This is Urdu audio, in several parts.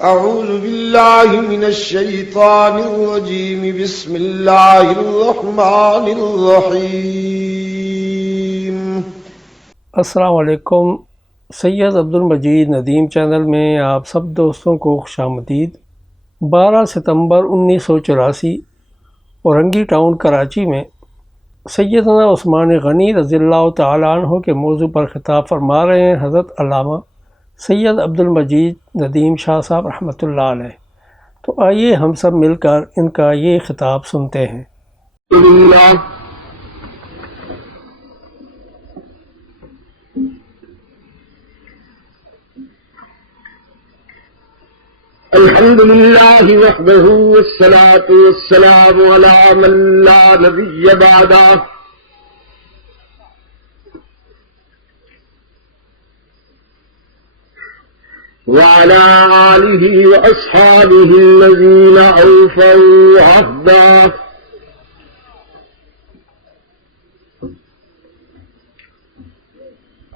أعوذ بالله من الشيطان الرجيم بسم الله الرحمن الرحيم. السلام علیکم. سید عبد المجید ندیم چینل میں آپ سب دوستوں کو خوش آمدید. 12 ستمبر 1984 اورنگی ٹاؤن کراچی میں سیدنا عثمان غنی رضی اللہ تعالیٰ عنہ کے موضوع پر خطاب فرما رہے ہیں حضرت علامہ سید عبد المجید ندیم شاہ صاحب رحمۃ اللہ علیہ. تو آئیے ہم سب مل کر ان کا یہ خطاب سنتے ہیں. الحمد لله وحده والصلاة والسلام على من لا نبي بعده وعلى آله وأصحابه الذين أوفوا عهده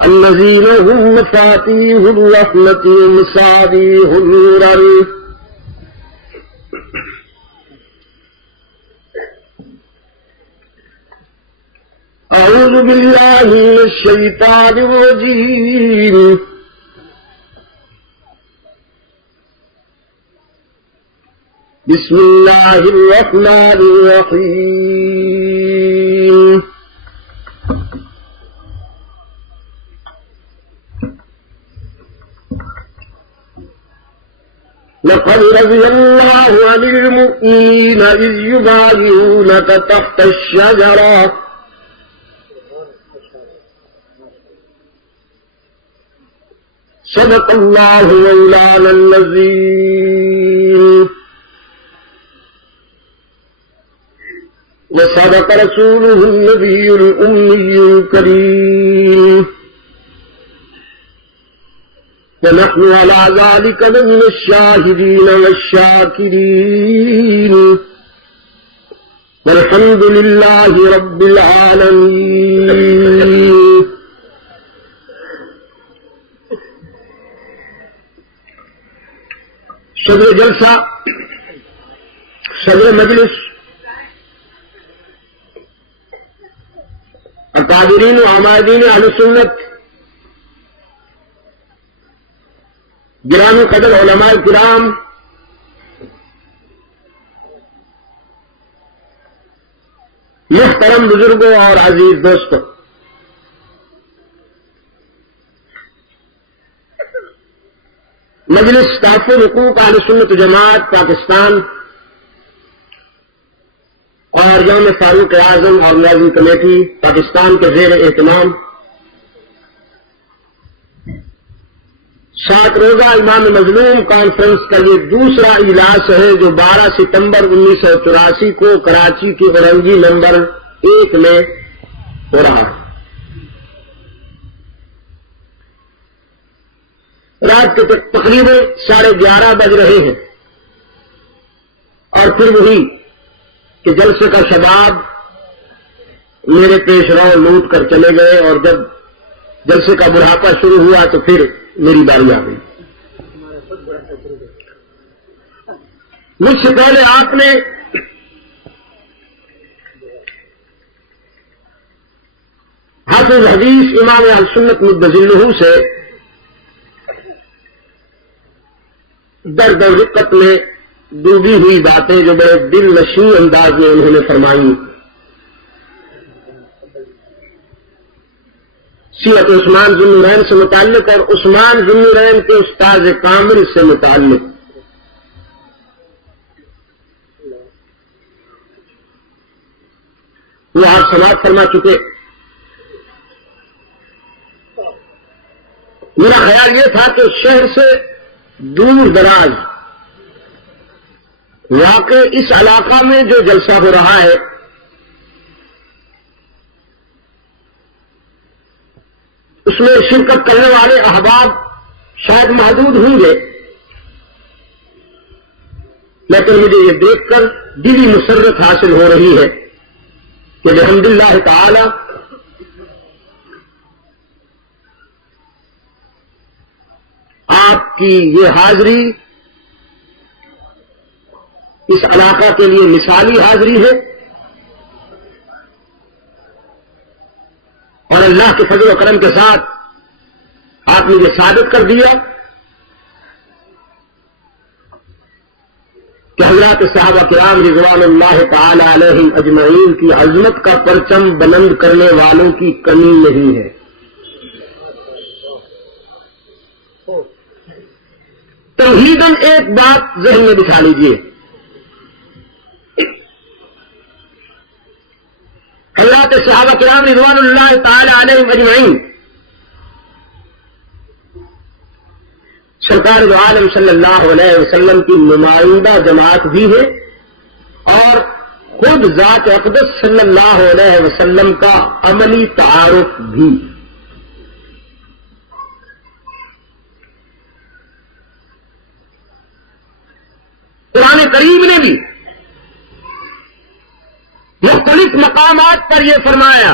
الذين هم مفاتيح الرحمة مصابيح النور. أعوذ بالله من الشيطان الرجيم. بسم الله الرحمن الرحيم. لقد رضي الله عن المؤمنين إذ يبايعونك تحت الشجرة صدق الله مولانا العظيم وصدق رسوله النبي الأمي الكريم ونحن على ذلك لمن الشاهدين والشاكرين والحمد لله رب العالمين. صدر جلسہ، صدر مجلس، اکابرین و عمادین اہل سنت، گرامی قدر علماء کرام، محترم بزرگوں اور عزیز دوستوں، مجلس تحفظ حقوق اہل سنت جماعت پاکستان اور یوم فاروق اعظم آرگنائزنگ کمیٹی پاکستان کے زیر اہتمام 7 روزہ امام مظلوم کانفرنس کا یہ دوسرا اجلاس ہے جو 12 ستمبر 1984 کو کراچی کی اورنگی نمبر 1 میں ہو رہا ہے. رات کے تقریباً 11:30 بج رہے ہیں اور پھر وہی کہ جلسے کا شباب میرے پیش رو لوٹ کر چلے گئے اور جب جلسے کا بڑھاپا شروع ہوا تو پھر میری باری آ گئی. مجھ سے پہلے آپ نے حافظ حدیث امام اہل سنت مدظلہ سے درد و رقت میں ڈوبی ہوئی باتیں جو بڑے دل نشین انداز میں انہوں نے فرمائی سیرت عثمان ذو النورین سے متعلق اور عثمان ذو النورین کے استاد کامل سے متعلق. وہ آپ سماعت فرما چکے. میرا خیال یہ تھا کہ شہر سے دور دراز واقع اس علاقہ میں جو جلسہ ہو رہا ہے اس میں شرکت کرنے والے احباب شاید محدود ہوں گے، لیکن مجھے یہ دیکھ کر دلی مسرت حاصل ہو رہی ہے کہ الحمدللہ تعالی آپ کی یہ حاضری اس علاقہ کے لیے مثالی حاضری ہے، اور اللہ کے فضل و کرم کے ساتھ آپ نے یہ ثابت کر دیا کہ حضرات صحابہ کرام رضوان اللہ تعالی علیہم اجمعین کی عظمت کا پرچم بلند کرنے والوں کی کمی نہیں ہے۔ توحیداً ایک بات ذہن میں بٹھا لیجیے، حضرات صحابہ کرام رضوان اللہ تعالی علیہم اجمعین سرکار دو عالم صلی اللہ علیہ وسلم کی نمائندہ جماعت بھی ہے، اور خود ذات اقدس صلی اللہ علیہ وسلم کا عملی تعارف بھی۔ قرآن کریم نے بھی مختلف مقامات پر یہ فرمایا،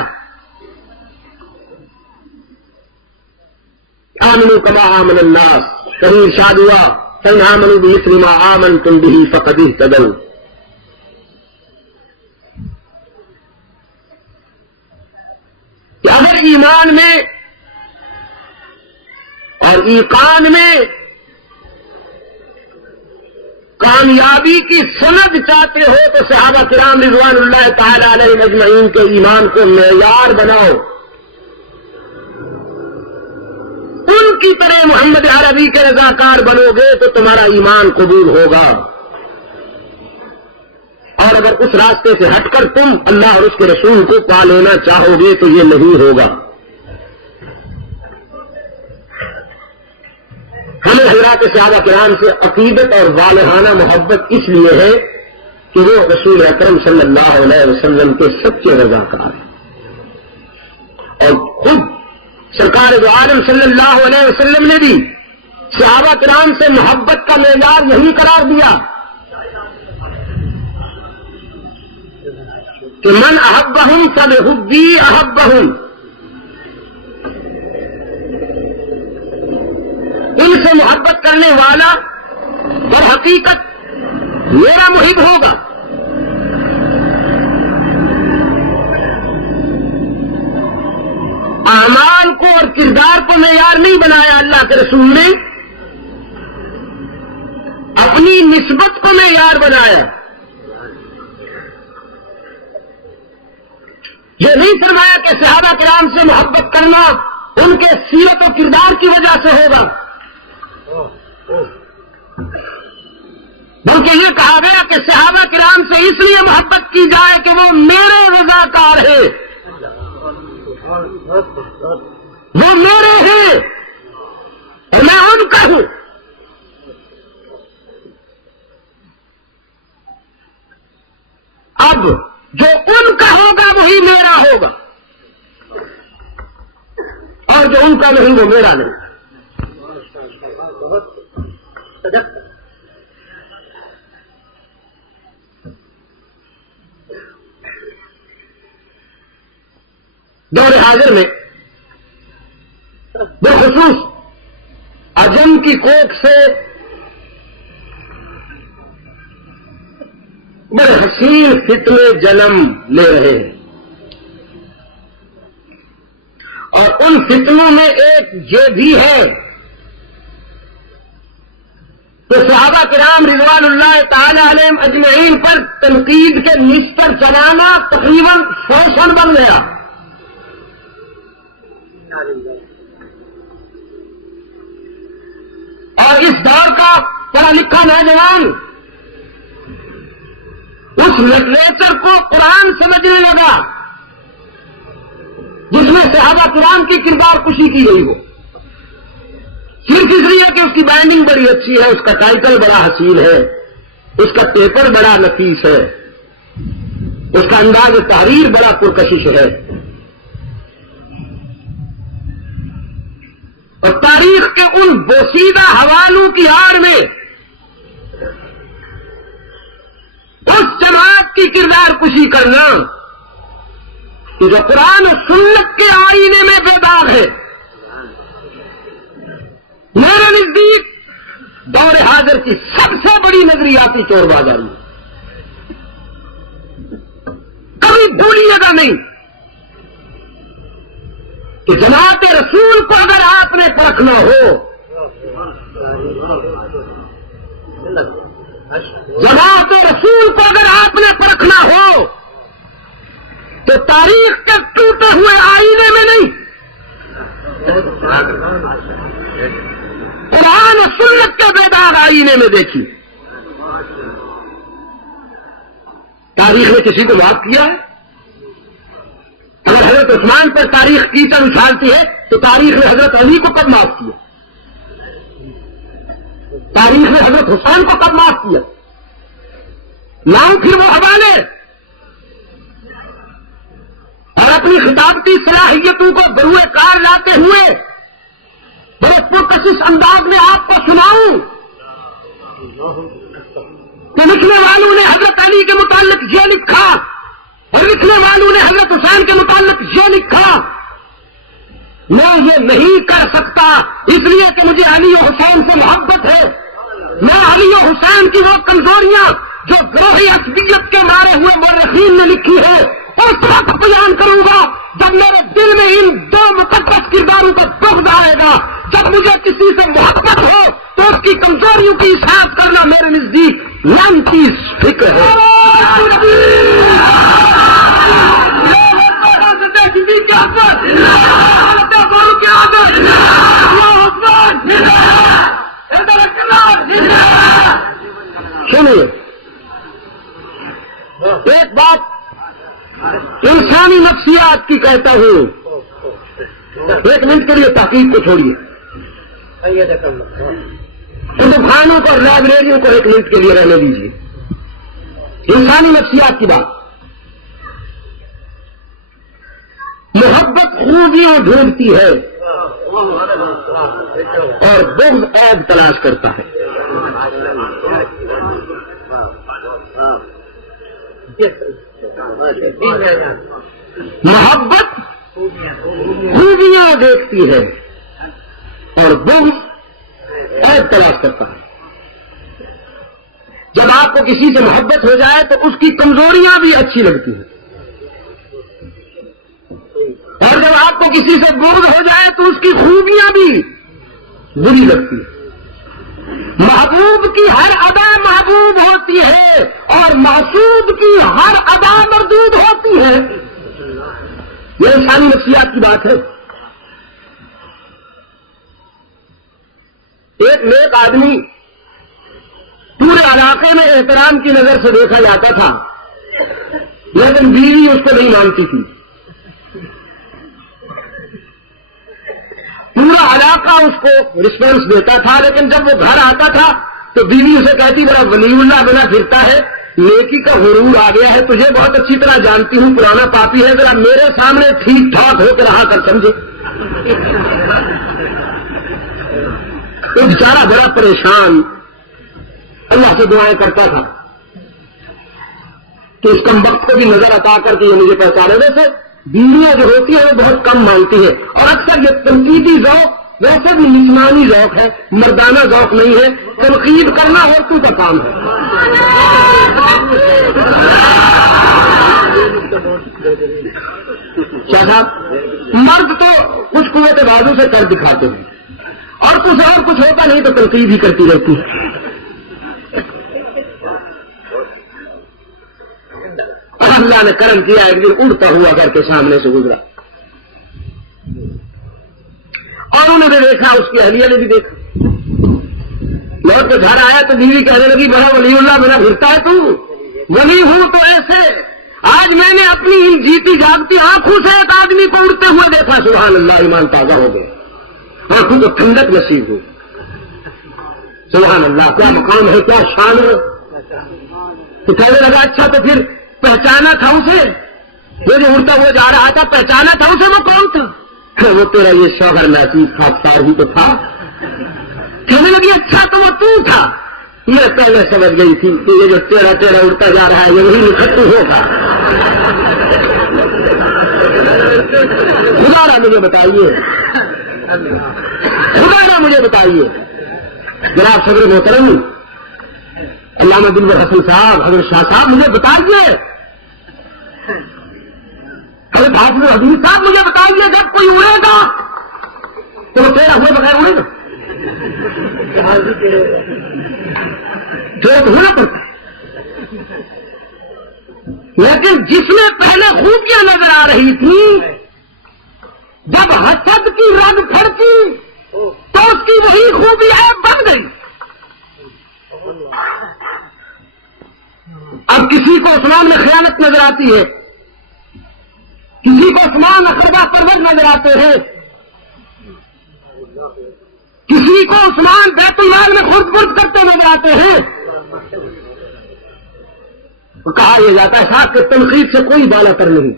آمنوا کما آمن الناس، کہیں ارشاد ہوا فَإِنْ آمَنُوا بِمِثْلِ مَا آمَنْتُمْ بِهِ فَقَدِ اهْتَدَوْا۔ کہ اگر ایمان میں اور ایقان میں کامیابی کی سند چاہتے ہو تو صحابہ کرام رضوان اللہ تعالی علیہ اجمعین کے ایمان کو معیار بناؤ، ان کی طرح محمد عربی کے رضاکار بنو گے تو تمہارا ایمان قبول ہوگا، اور اگر اس راستے سے ہٹ کر تم اللہ اور اس کے رسول کو پا لینا چاہو گے تو یہ نہیں ہوگا۔ ہمیں حضرات صحابہ کرام سے عقیدت اور والہانہ محبت اس لیے ہے کہ وہ رسول اکرم صلی اللہ علیہ وسلم کے سچے رضاکار ہیں، اور خود سرکار دو عالم صلی اللہ علیہ وسلم نے بھی صحابہ کرام سے محبت کا معیار یہی قرار دیا کہ من احبہم فبحبی احبہم، ان سے محبت کرنے والا در حقیقت میرا محب ہوگا۔ اعمال کو اور کردار کو معیار نہیں بنایا اللہ کے رسول نے، اپنی نسبت کو معیار بنایا۔ یہ نہیں فرمایا کہ صحابہ کرام سے محبت کرنا ان کے سیرت و کردار کی وجہ سے ہوگا، بلکہ یہ کہا گیا کہ صحابہ کرام سے اس لیے محبت کی جائے کہ وہ میرے رضاکار ہے، وہ میرے ہیں اور میں ان کا ہوں۔ اب جو ان کا ہوگا وہی میرا ہوگا، اور جو ان کا نہیں وہ میرا نہیں۔ دور حاضر میں بالخصوص عجم کی کوکھ سے بڑے حسین فتنے جنم لے رہے ہیں، اور ان فتنوں میں ایک یہ بھی ہے کہ صحابہ کرام رضوان اللہ تعالی علیہم اجمعین پر تنقید کے نشتر چلانا تقریباً فیشن بن گیا۔ اور اس دور کا پڑھا لکھا نوجوان اس لٹریچر کو قرآن سمجھنے لگا جس میں صحابہ کرام کی کردار کشی کی گئی ہو، صرف اس لیے کہ اس کی بائنڈنگ بڑی اچھی ہے، اس کا ٹائٹل بڑا حسین ہے، اس کا پیپر بڑا نفیس ہے، اس کا انداز تحریر بڑا پرکشش ہے، اور تاریخ کے ان بوسیدہ حوالوں کی آڑ میں اس جماعت کی کردار کشی کرنا کہ جو قرآن و سنت کے آئینے میں بیدار ہے، میرے نزدیک دور حاضر کی سب سے بڑی نظریاتی چور بازاری۔ بھولیے گا نہیں کہ جماعت رسول کو اگر آپ نے پرکھنا ہو، جماعت رسول کو اگر آپ نے پرکھنا ہو تو تاریخ کے ٹوٹے ہوئے آئینے میں نہیں، قرآن و سنت کے بیدار آئینے میں دیکھی۔ تاریخ نے کسی کو معاف کیا ہے؟ اگر حضرت عثمان پر تاریخ کیچڑ اچھالتی ہے تو تاریخ نے حضرت علی کو کب معاف کیا؟ تاریخ نے حضرت حسین کو کب معاف کیا؟ لاؤ پھر وہ حوالے اور اپنی خطابتی صلاحیتوں کو بروئے کار لاتے ہوئے بڑے پرکشش انداز میں آپ کو سناؤں کہ لکھنے والوں نے حضرت علی کے متعلق یہ لکھا اور لکھنے والوں نے حضرت حسین کے متعلق یہ لکھا۔ میں یہ نہیں کر سکتا اس لیے کہ مجھے علی و حسین سے محبت ہے۔ میں علی و حسین کی وہ کمزوریاں جو گروہ عصبیت کے مارے ہوئے مورخین نے لکھی ہے اس وقت بیان کروں گا جب میرے دل میں ان دو مقدس کرداروں کا بغض آئے گا۔ جب مجھے کسی سے محبت ہو تو اس کی کمزوریوں کی اصلاح کرنا میرے نزدیک لانتی فکر ہے۔ سنیے ایک بات انسانی نفسیات کی کہتا ہوں، ایک منٹ کے لیے تحقیق کو چھوڑیے، خانوں کو اور لائبریریوں کو ایک منٹ کے لیے رہنے دیجیے۔ انسانی نفسیات کی بات، محبت خوبیاں ڈھونڈتی ہے اور بغض عیب تلاش کرتا ہے۔ محبت خوبیاں دیکھتی ہے اور بغض عیب تلاش کرتا ہے۔ جب آپ کو کسی سے محبت ہو جائے تو اس کی کمزوریاں بھی اچھی لگتی ہیں، اور جب آپ کو کسی سے بغض ہو جائے تو اس کی خوبیاں بھی بری لگتی ہیں۔ محبوب کی ہر ادا محبوب ہوتی ہے اور محسوب کی ہر ادا مردود ہوتی ہے۔ یہ انسانی نفسیات کی بات ہے۔ ایک نیک آدمی پورے علاقے میں احترام کی نظر سے دیکھا جاتا تھا، لیکن بیوی اس کو نہیں مانتی تھی۔ پورا علاقہ اس کو رسپانس دیتا تھا، لیکن جب وہ گھر آتا تھا تو بیوی اسے کہتی بڑا ولی اللہ بنا پھرتا ہے، نیکی کا غرور آ گیا ہے، تجھے بہت اچھی طرح جانتی ہوں، پرانا پاپی ہے، ذرا میرے سامنے ٹھیک ٹھاک ہو کے رہا کر سمجھے۔ تو بیچارہ بڑا پریشان اللہ سے دعائیں کرتا تھا کہ اس کم وقت کو بھی نظر عطا کر کے یہ مجھے پہچانے۔ ویسے بیویاں جو ہوتی ہیں وہ بہت کم مانتی ہے، اور اکثر یہ تنقیدی ذوق ویسے بھی جسمانی ذوق ہے، مردانہ ذوق نہیں ہے۔ تنقید کرنا عورتوں کا کام ہے۔ کیا صاحب، مرد تو کچھ قوت بازو سے کر دکھاتے ہیں اور کچھ ہوتا نہیں تو تنقید ہی کرتی رہتی ہے۔ اللہ نے کرم کیا، ایک دن اڑتا ہوا گھر کے سامنے سے گزرا اور انہوں نے دیکھا، اس کی اہلیہ نے بھی دیکھا۔ لوٹ کے گھر آیا تو بیوی کہنے لگی بڑا ولی اللہ میرا پھرتا ہے تو ولی ہوں تو ایسے۔ آج میں نے اپنی ان جیتی جاگتی آنکھوں سے ایک آدمی کو اڑتے ہوئے دیکھا، سبحان اللہ، ایمان تازہ ہو گئے، آنکھوں کو ٹھنڈک نصیب ہو۔ سبحان اللہ، کیا مقام ہے، کیا شان ہے۔ تو کہنے لگا اچھا تو پھر پہچانا تھا اسے، وہ جو اڑتا ہوا جا رہا تھا، پہچانا تھا اسے، وہ کون تھا؟ وہ تیرا یہ شوہر محسوس خاصار ہی تو تھا۔ کہنے لگی اچھا تو وہ تو تھا۔ میں پہلے سمجھ گئی تھی کہ یہ جو تیرا اڑتا جا رہا ہے یہ وہی ختم ہوگا۔ خدا مجھے بتائیے، خدا مجھے بتائیے، جناب صدر محترم علامہ دلبر حسن صاحب، حضرت شاہ صاحب، مجھے بتائیے حضرت حافظ حدیث صاحب مجھے بتائیے جب کوئی اڑے گا تو وہ تیرا ہوئے بغیر اڑے گا؟ جو ہونا پڑتا ہے. لیکن جس میں پہلے خوبیاں نظر آ رہی تھی، جب حسد کی رگ پھڑکی تو اس کی وہی خوبی ہے بن گئی. اب کسی کو عثمان میں خیانت نظر آتی ہے، کسی کو عثمان اقربا پرور نظر آتے ہیں، کسی کو عثمان بیت المال میں خرد برد کرتے نظر آتے ہیں. تو کہا یہ جاتا ہے صاحب کہ تنقید سے کوئی بالا تر نہیں.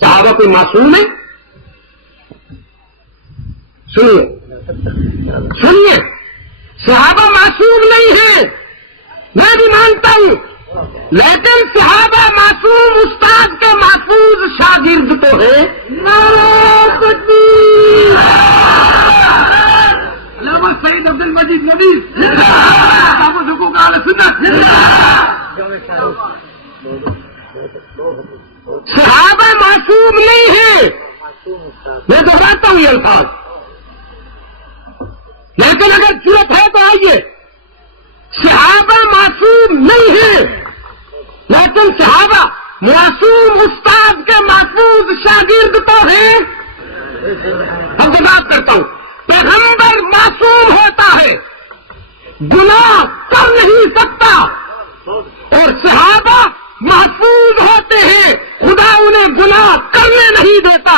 صحابہ کوئی معصوم ہے؟ سنیے، صحابہ معصوم نہیں ہے، میں بھی مانتا ہوں، لیکن صحابہ معصوم استاد کے محفوظ شاگرد تو ہے. علامہ سعید عبد المجید ندیم صحابہ معصوم نہیں ہے، میں دہراتا ہوں یہ الفاظ. لیکن اگر ضرورت ہے تو آئیے، صحابہ معصوم نہیں ہے، لیکن صحابہ معصوم استاد کے محفوظ شاگرد تو ہیں. اب بات کرتا ہوں، پیغمبر معصوم ہوتا ہے، گناہ کر نہیں سکتا، اور صحابہ محفوظ ہوتے ہیں، خدا انہیں گناہ کرنے نہیں دیتا.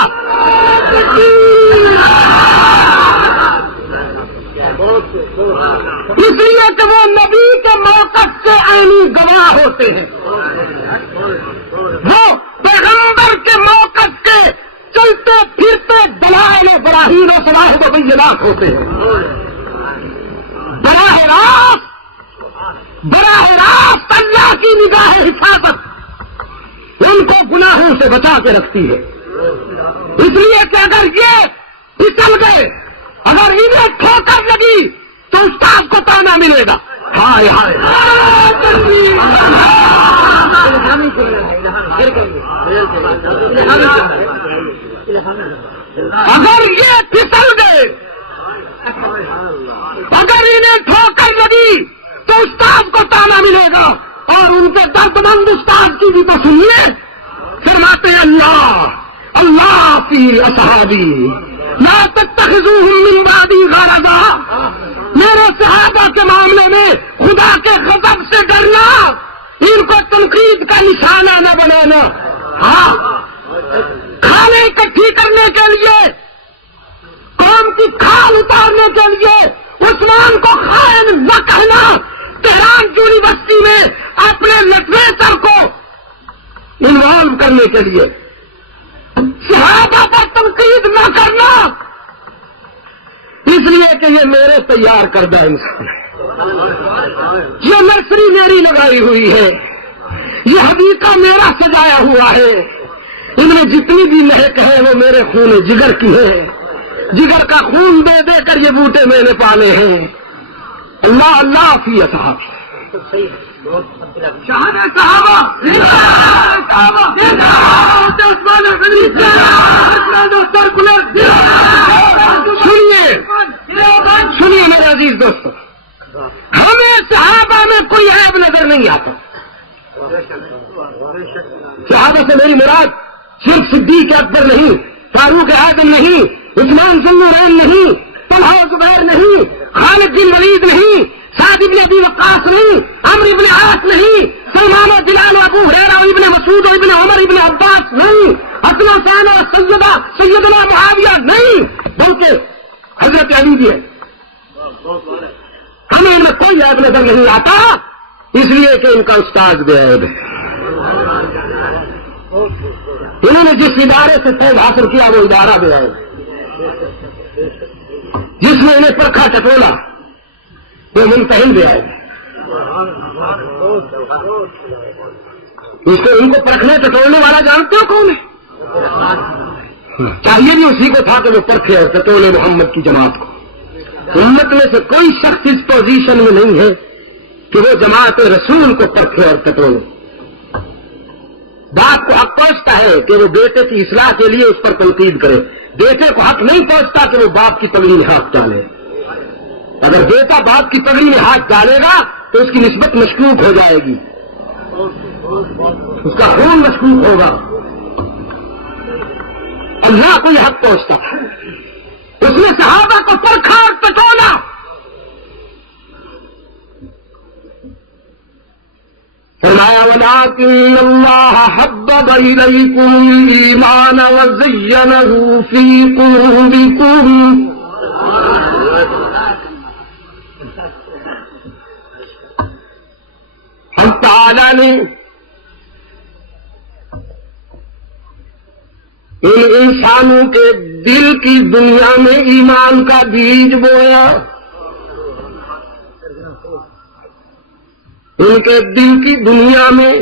اس لیے کہ وہ نبی کے موقف سے عینی گواہ ہوتے ہیں، وہ پیغمبر کے موقف کے چلتے پھرتے دلائل براہین و صلاح و بینات ہوتے ہیں. براہ راست اللہ کی نگاہ حفاظت ان کو گناہوں سے بچا کے رکھتی ہے. اس لیے کہ اگر یہ پھسل گئے، اگر انہیں ٹھوکر لگی تو استاد کو تانا ملے گا. ہائے ہائے، اگر یہ پھسل گئے، اگر انہیں ٹھوکر لگی تو استاد کو تانا ملے گا. اور ان کے درد مند استاد کی بھی تو سنیے، فرماتے اللہ فی اصحابی لا تتخذوهم من بعدی غرضا. میرے صحابہ کے معاملے میں خدا کے غضب سے ڈرنا، ان کو تنقید کا نشانہ نہ بنانا. ہاں، کھانے اکٹھی کرنے کے لیے، قوم کی کھال اتارنے کے لیے عثمان کو خائن نہ کہنا، تہران یونیورسٹی میں اپنے لٹریچر کو انوالو کرنے کے لیے صحابہ پر تنقید نہ کرنا، اس لیے کہ یہ میرے تیار کردہ انسان ہے، یہ نرسری میری لگائی ہوئی ہے، یہ حدیقہ میرا سجایا ہوا ہے، ان میں جتنی بھی مہک ہے وہ میرے خون جگر کی ہے، جگر کا خون دے دے کر یہ بوٹے میں نے پالے ہیں. اللہ اللہ فی اصحاب. سنیے میرے عزیز دوستو، ہمیں صحابہ میں کوئی عیب نظر نہیں آتا. صحابہ سے میری مراد صرف صدیق اکبر نہیں، فاروق اعظم نہیں، عثمان ذو النورین نہیں، طلحہ زبیر نہیں، خالد بن ولید نہیں، سعد بن ابی وقاص نہیں، عمرو بن عاص نہیں، سلمان و بلال و ابو ہریرہ و ابن مسعود و ابن عمر ابن عباس نہیں، حسن حسین و سیدنا معاویہ نہیں، بلکہ حضرت علی بھی ہے. ہمیں ان میں کوئی عیب نظر نہیں آتا، اس لیے کہ ان کا استاد بے عیب ہے. انہوں نے جس ادارے سے فیض حاصل کیا وہ ادارہ بے عیب ہے، جس نے انہیں پرکھا ٹٹولا وہ منتہل بے عیب ہے. ان کو پرکھنے ٹٹولنے والا جانتے ہو کون ہے؟ چاہیے بھی اسی کو تھا کہ وہ پرکھے اور ٹٹولے محمد کی جماعت کو. امت میں سے کوئی شخص اس پوزیشن میں نہیں ہے کہ وہ جماعت رسول کو پرکھے اور ٹٹولے. باپ کو حق پہنچتا ہے کہ وہ بیٹے کی اصلاح کے لیے اس پر تنقید کرے، بیٹے کو حق نہیں پہنچتا کہ وہ باپ کی پگڑی میں ہاتھ ڈالے۔ اگر بیٹا باپ کی پگڑی میں ہاتھ ڈالے گا تو اس کی نسبت مشکوک ہو جائے گی، اس کا خون مشکوک ہوگا۔ اللہ کو یہ حق پہنچتا ہے، اس نے صحابہ کو پرکھا اور پٹولا۔ فرمایا وَلَٰكِنَّ اللَّهَ حَبَّبَ إِلَيْكُمُ الْإِيمَانَ وَزَيَّنَهُ فِي قُلُوبِكُمْ۔ ہم تعالیٰ نے ان انسانوں کے دل کی دنیا میں ایمان کا بیج بویا، ان کے دل کی دنیا میں،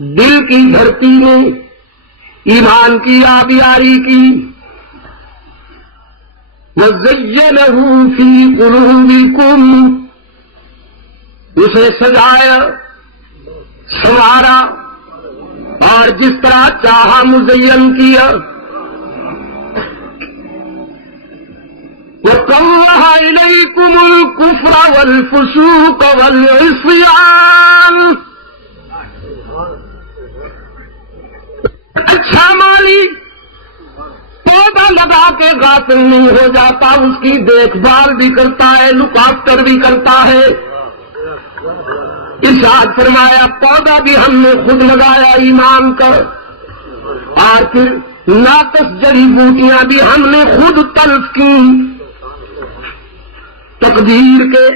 دل کی دھرتی میں ایمان کی آبیاری کی۔ وَزَيَّنَهُ فِي قُلُوبِكُمْ، اسے سجایا، سنوارا اور جس طرح چاہا مزین کیا۔ وَكَرَّهَ إِلَيْكُمُ الْكُفْرَ وَالْفُسُوقَ وَالْعِصْيَانَ۔ اچھا مالی پودا لگا کے غافل نہیں ہو جاتا، اس کی دیکھ بھال بھی کرتا ہے، لک آفٹر بھی کرتا ہے۔ ارشاد فرمایا پودا بھی ہم نے خود لگایا ایمان کا، اور پھر ناقص جڑی بوٹیاں بھی ہم نے خود تلف کی تقدیر کے،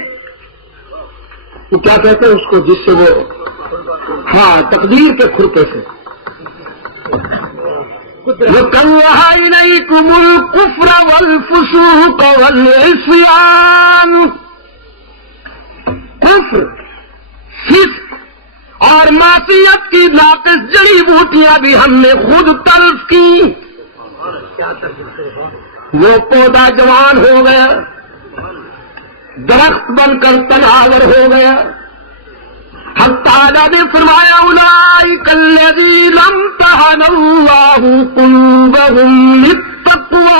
وہ کیا کہتے ہیں اس کو جس سے وہ، ہاں تقدیر کے کھرپے سے۔ وَكَرَّهَ إِلَيْكُمُ الْكُفْرَ وَالْفُسُوقَ وَالْعِصْيَانَ۔ کفر، فسق اور معصیت کی ناقص جڑی بوٹیاں بھی ہم نے خود تلف کی۔ وہ پودا جوان ہو گیا، درخت بن کر تناور ہو گیا۔ حق تعالیٰ نے فرمایا اولئک الذین امتحن اللہ قلوبہم للتقوی۔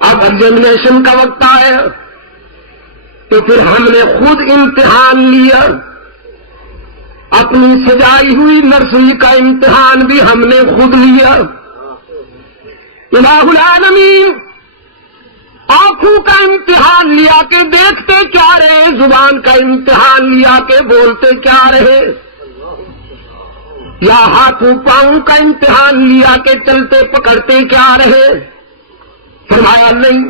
اب ایگزامینیشن کا وقت آیا تو پھر ہم نے خود امتحان لیا، اپنی سجائی ہوئی نرسری کا امتحان بھی ہم نے خود لیا۔ الہ العالمین آنکھوں کا امتحان لیا کہ دیکھتے کیا رہے، زبان کا امتحان لیا کہ بولتے کیا رہے، یا ہاتھوں پاؤں کا امتحان لیا کہ چلتے پکڑتے کیا رہے۔ فرمایا نہیں،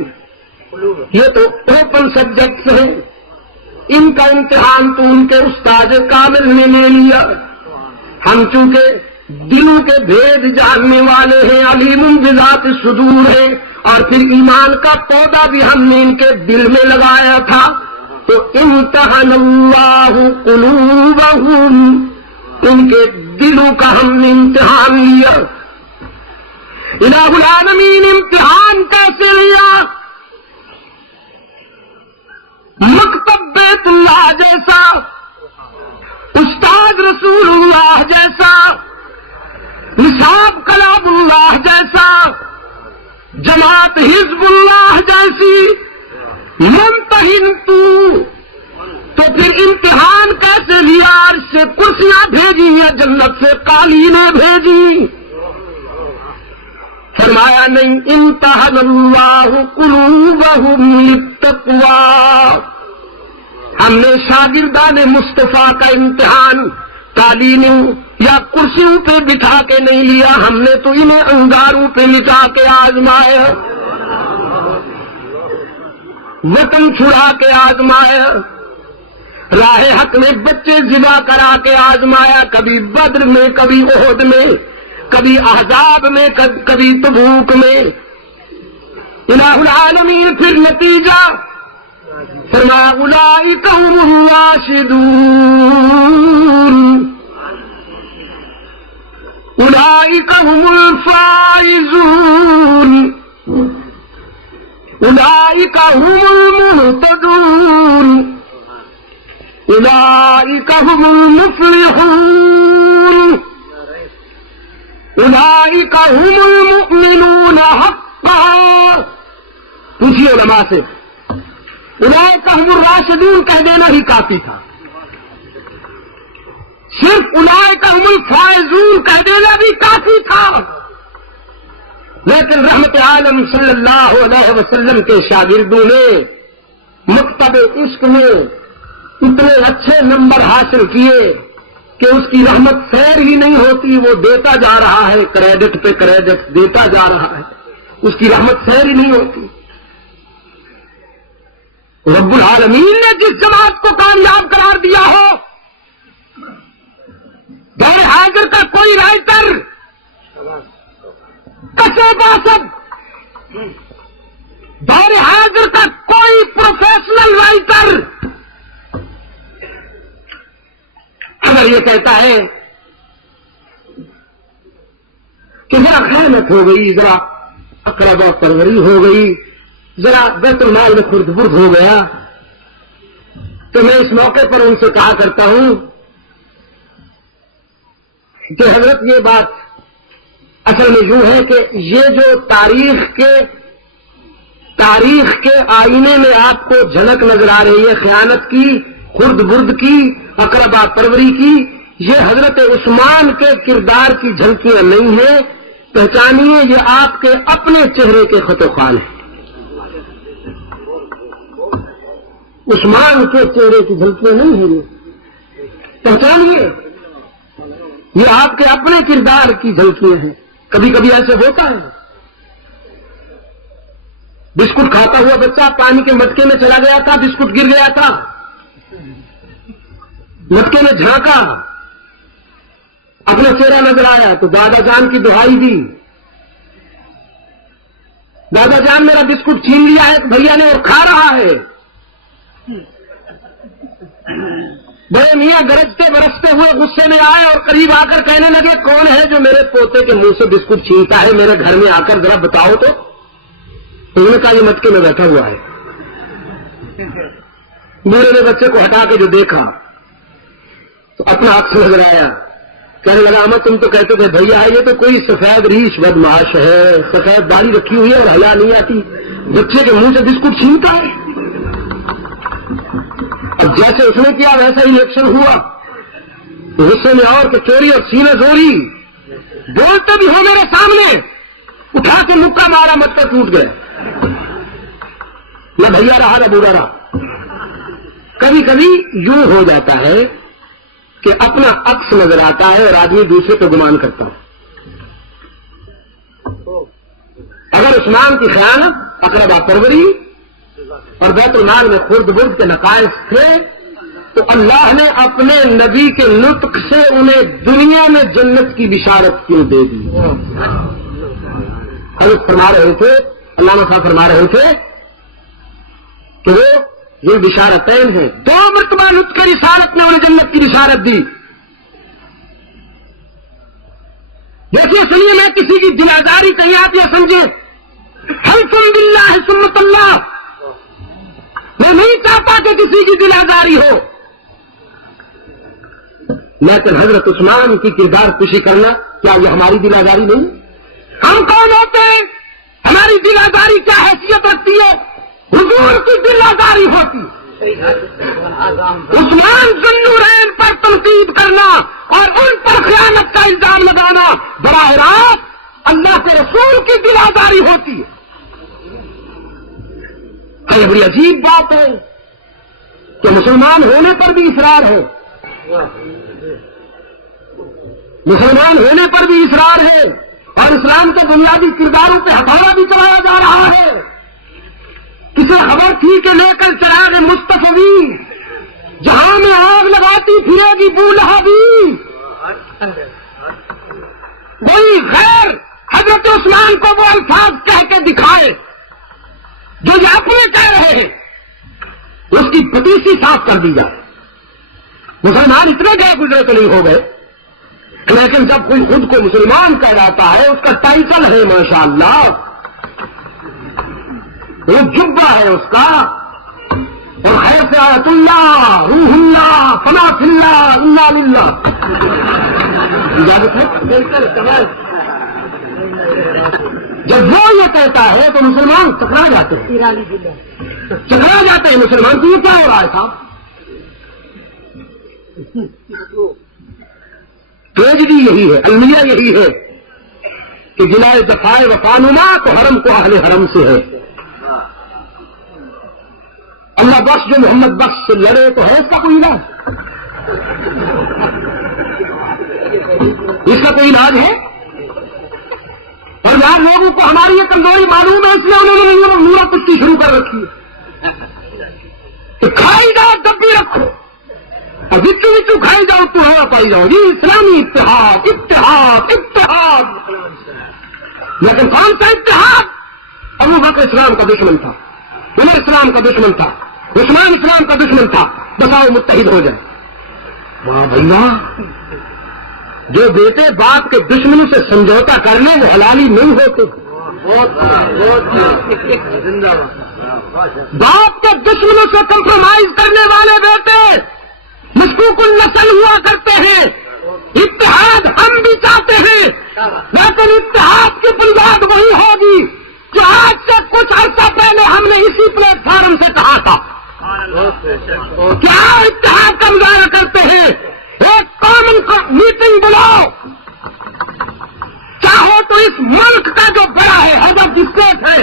یہ تو اوپن سبجیکٹس ہیں، ان کا امتحان تو ان کے استاد کامل نے لے لیا۔ ہم چونکہ دلوں کے بھید جاننے والے ہیں، علیم بذات الصدور ہیں، اور پھر ایمان کا پودا بھی ہم نے ان کے دل میں لگایا تھا، تو امتحن اللہ قلوبہم، ان کے دلوں کا ہم نے امتحان لیا۔ الہ العالمین امتحان کیسے لیا؟ مکتب بیت اللہ جیسا، استاد رسول اللہ جیسا، نصاب کلام اللہ جیسا، جماعت حزب اللہ جیسی، منتہن تو پھر امتحان کیسے لیا؟ عرش سے کرسیاں بھیجی یا جنت سے قالینیں بھیجی؟ فرمایا نہیں، امتحن اللہ قلوبہم للتقوی۔ ہم نے شاگردان مصطفیٰ کا امتحان قالینوں یا کرسیوں پہ بٹھا کے نہیں لیا، ہم نے تو انہیں انگاروں پہ لٹا کے آزمایا، وطن چھڑا کے آزمایا، راہ حق میں بچے ذبح کرا کے آزمایا، کبھی بدر میں، کبھی احد میں، کبھی احزاب میں، کبھی تبوک میں۔ الہ العالمین پھر نتیجہ فرمایا اولئک هم الراشدون، اولئک هم الفائزون، اولئک هم المہتدون۔ اولئک هم المفلحون اولئک هم المؤمنون حقا. پوچھیے علماء سے، اولئک هم الراشدون کہہ دینا ہی کافی تھا، صرف اولئک هم الفائزون کہہ دینا بھی کافی تھا. لیکن رحمت عالم صلی اللہ علیہ وسلم کے شاگردوں نے مکتب عشق میں اتنے اچھے نمبر حاصل کیے کہ اس کی رحمت سیر ہی نہیں ہوتی، وہ دیتا جا رہا ہے، کریڈٹ پہ کریڈٹ دیتا جا رہا ہے، اس کی رحمت سیر ہی نہیں ہوتی. رب العالمین نے جس جماعت کو کامیاب قرار دیا ہو، غیر حاضر کا کوئی رائٹر کسے باسد، غیر حاضر کا کوئی پروفیشنل رائٹر اگر یہ کہتا ہے کہ ذرا خیانت ہو گئی، ذرا اقربا پروری ہو گئی، ذرا بیت المال میں خرد برد ہو گیا، تو میں اس موقع پر ان سے کہا کرتا ہوں کہ حضرت یہ بات اصل میں یوں ہے کہ یہ جو تاریخ کے آئینے میں آپ کو جھلک نظر آ رہی ہے خیانت کی، خرد برد کی، اقربا پروری کی، یہ حضرت عثمان کے کردار کی جھلکیاں نہیں ہیں، پہچانیے یہ آپ کے اپنے چہرے کے خط و خال ہیں. عثمان کے چہرے کی جھلکیاں نہیں ہیں، پہچانیے یہ آپ کے اپنے کردار کی جھلکیاں ہیں. کبھی کبھی ایسے ہوتا ہے، بسکٹ کھاتا ہوا بچہ پانی کے مٹکے میں چلا گیا تھا، بسکٹ گر گیا تھا، مٹکے میں جھانکا، اپنا چہرہ نظر آیا تو دادا جان کی دہائی دی، دادا جان میرا بسکٹ چھین لیا ہے بھیا نے اور کھا رہا ہے. بڑے میاں گرجتے برستے ہوئے غصے میں آئے اور قریب آ کر کہنے لگے کون ہے جو میرے پوتے کے منہ سے بسکٹ چھینتا ہے، میرے گھر میں آ کر ذرا بتاؤ تو. انہوں نے کہا یہ مٹکے میں بیٹھا ہوا ہے. بوڑھے نے بچے کو ہٹا کے جو دیکھا تو اپنا عکس نظر آیا، کہنے لگا اما تم تو کہتے تھے بھیا یہ تو کوئی سفید ریش بدمعاش ہے، سفید داڑھی رکھی ہوئی ہے اور ہلا نہیں آتی، بچے کے منہ سے بسکٹ چھینتا ہے. اب جیسے اس نے کیا ویسا ہی ایکشن ہوا، غصے میں اور کہ چوری اور سینے زوری، بولتے بھی ہو میرے سامنے، اٹھا کے مکہ مارا، مٹکے ٹوٹ گئے. نہ بھیا رہا نہ بوڑھا رہا. کبھی کبھی یوں ہو جاتا ہے کہ اپنا عکس نظر آتا ہے اور آدمی دوسرے کو گمان کرتا ہے. اگر عثمان کی خیانت، اقربا پروری اور بیت المال میں خرد برد کے نقائص تھے تو اللہ نے اپنے نبی کے نطق سے انہیں دنیا میں جنت کی بشارت کیوں دے دی؟ حضرت فرما رہے تھے، علامہ صاحب فرما رہے تھے کہ وہ یہ بشارتین ہیں، 2 مرتبہ نطق رسالت نے انہیں جنت کی بشارت دی. دیکھیے سنیے، میں کسی کی دلاداری کہیں آپ یہ سمجھیں، حلفم باللہ سمت اللہ، میں نہیں چاہتا کہ کسی کی دلاداری ہو، لیکن حضرت عثمان کی کردار کشی کرنا کیا یہ ہماری دلاداری نہیں؟ ہم کون ہوتے ہیں؟ ہماری دلاداری کیا حیثیت رکھتی ہے؟ حضور کی دلاداری ہوتی. عثمان ذوالنورین پر تنقید کرنا اور ان پر خیانت کا الزام لگانا براہ راست اللہ کے رسول کی دلاداری ہوتی ہے. یہ بڑی عجیب بات ہے کہ مسلمان ہونے پر بھی اصرار ہے، مسلمان ہونے پر بھی اصرار ہے، اور اسلام کے بنیادی کرداروں پہ ہتھوڑا بھی چلایا جا رہا ہے. کسے خبر تھی کہ لے کر چراغ مصطفی جہاں میں آگ لگاتی پھرے گی بو لہبی. وہی غیر حضرت عثمان کو وہ الفاظ کہہ کے دکھائے جو یہ اپنے کہہ رہے ہیں، اس کی پتیسی صاف کر دی جائے. مسلمان اتنے گئے گزرے تو نہیں ہو گئے، لیکن جب کوئی خود کو مسلمان کہلاتا ہے اس کا ٹائٹل ہے ماشاءاللہ، وہ جبہ ہے اس کا، اور خیر سے آیت اللہ، روح اللہ، فنا فی اللہ انا للہ. اجازت ہے؟ جب وہ یہ کہتا ہے تو مسلمان ٹکرا جاتے ہیں مسلمان کو. یہ کیا ہو رہا ہے صاحب؟ ٹریجڈی یہی ہے، المیہ یہی ہے کہ جنائے دفاع وفانما تو حرم کو اہل حرم سے ہے. اللہ بخش جو محمد بخش سے لڑے تو ہے اس کا کوئی علاج؟ اس کا کوئی علاج ہے؟ اور یہاں لوگوں کو ہماری یہ کمزوری معلوم ہے، اس لیے انہوں نے نورا کشتی شروع کر رکھی ہے کہ کھائی جاؤ تب بھی رکھو اور جتو کھائی جاؤ تو ہے پائی جاؤ. یہ اسلامی اتحاد اتحاد اتحاد. لیکن کون سا اتحاد؟ ابو بکر اسلام کا دشمن تھا، عمر اسلام کا دشمن تھا، عثمان اسلام کا دشمن تھا، بتاؤ متحد ہو جائے. واہ بھیا، جو بیٹے باپ کے دشمنوں سے سمجھوتا کر لیں وہ حلالی نہیں ہوتے. باپ کے دشمنوں سے کمپرومائز کرنے والے بیٹے مشکوک النسل ہوا کرتے ہیں. اتحاد ہم بھی چاہتے ہیں، لیکن اتحاد کی بنیاد وہی ہوگی جو آج سے کچھ عرصہ پہلے ہم نے اسی پلیٹ فارم سے کہا تھا. کیا اتحاد کا مظاہرہ کرتے ہیں؟ ایک کامن میٹنگ بلاؤ، چاہو تو اس ملک کا جو بڑا ہے ہیڈ آف اسٹیٹ ہے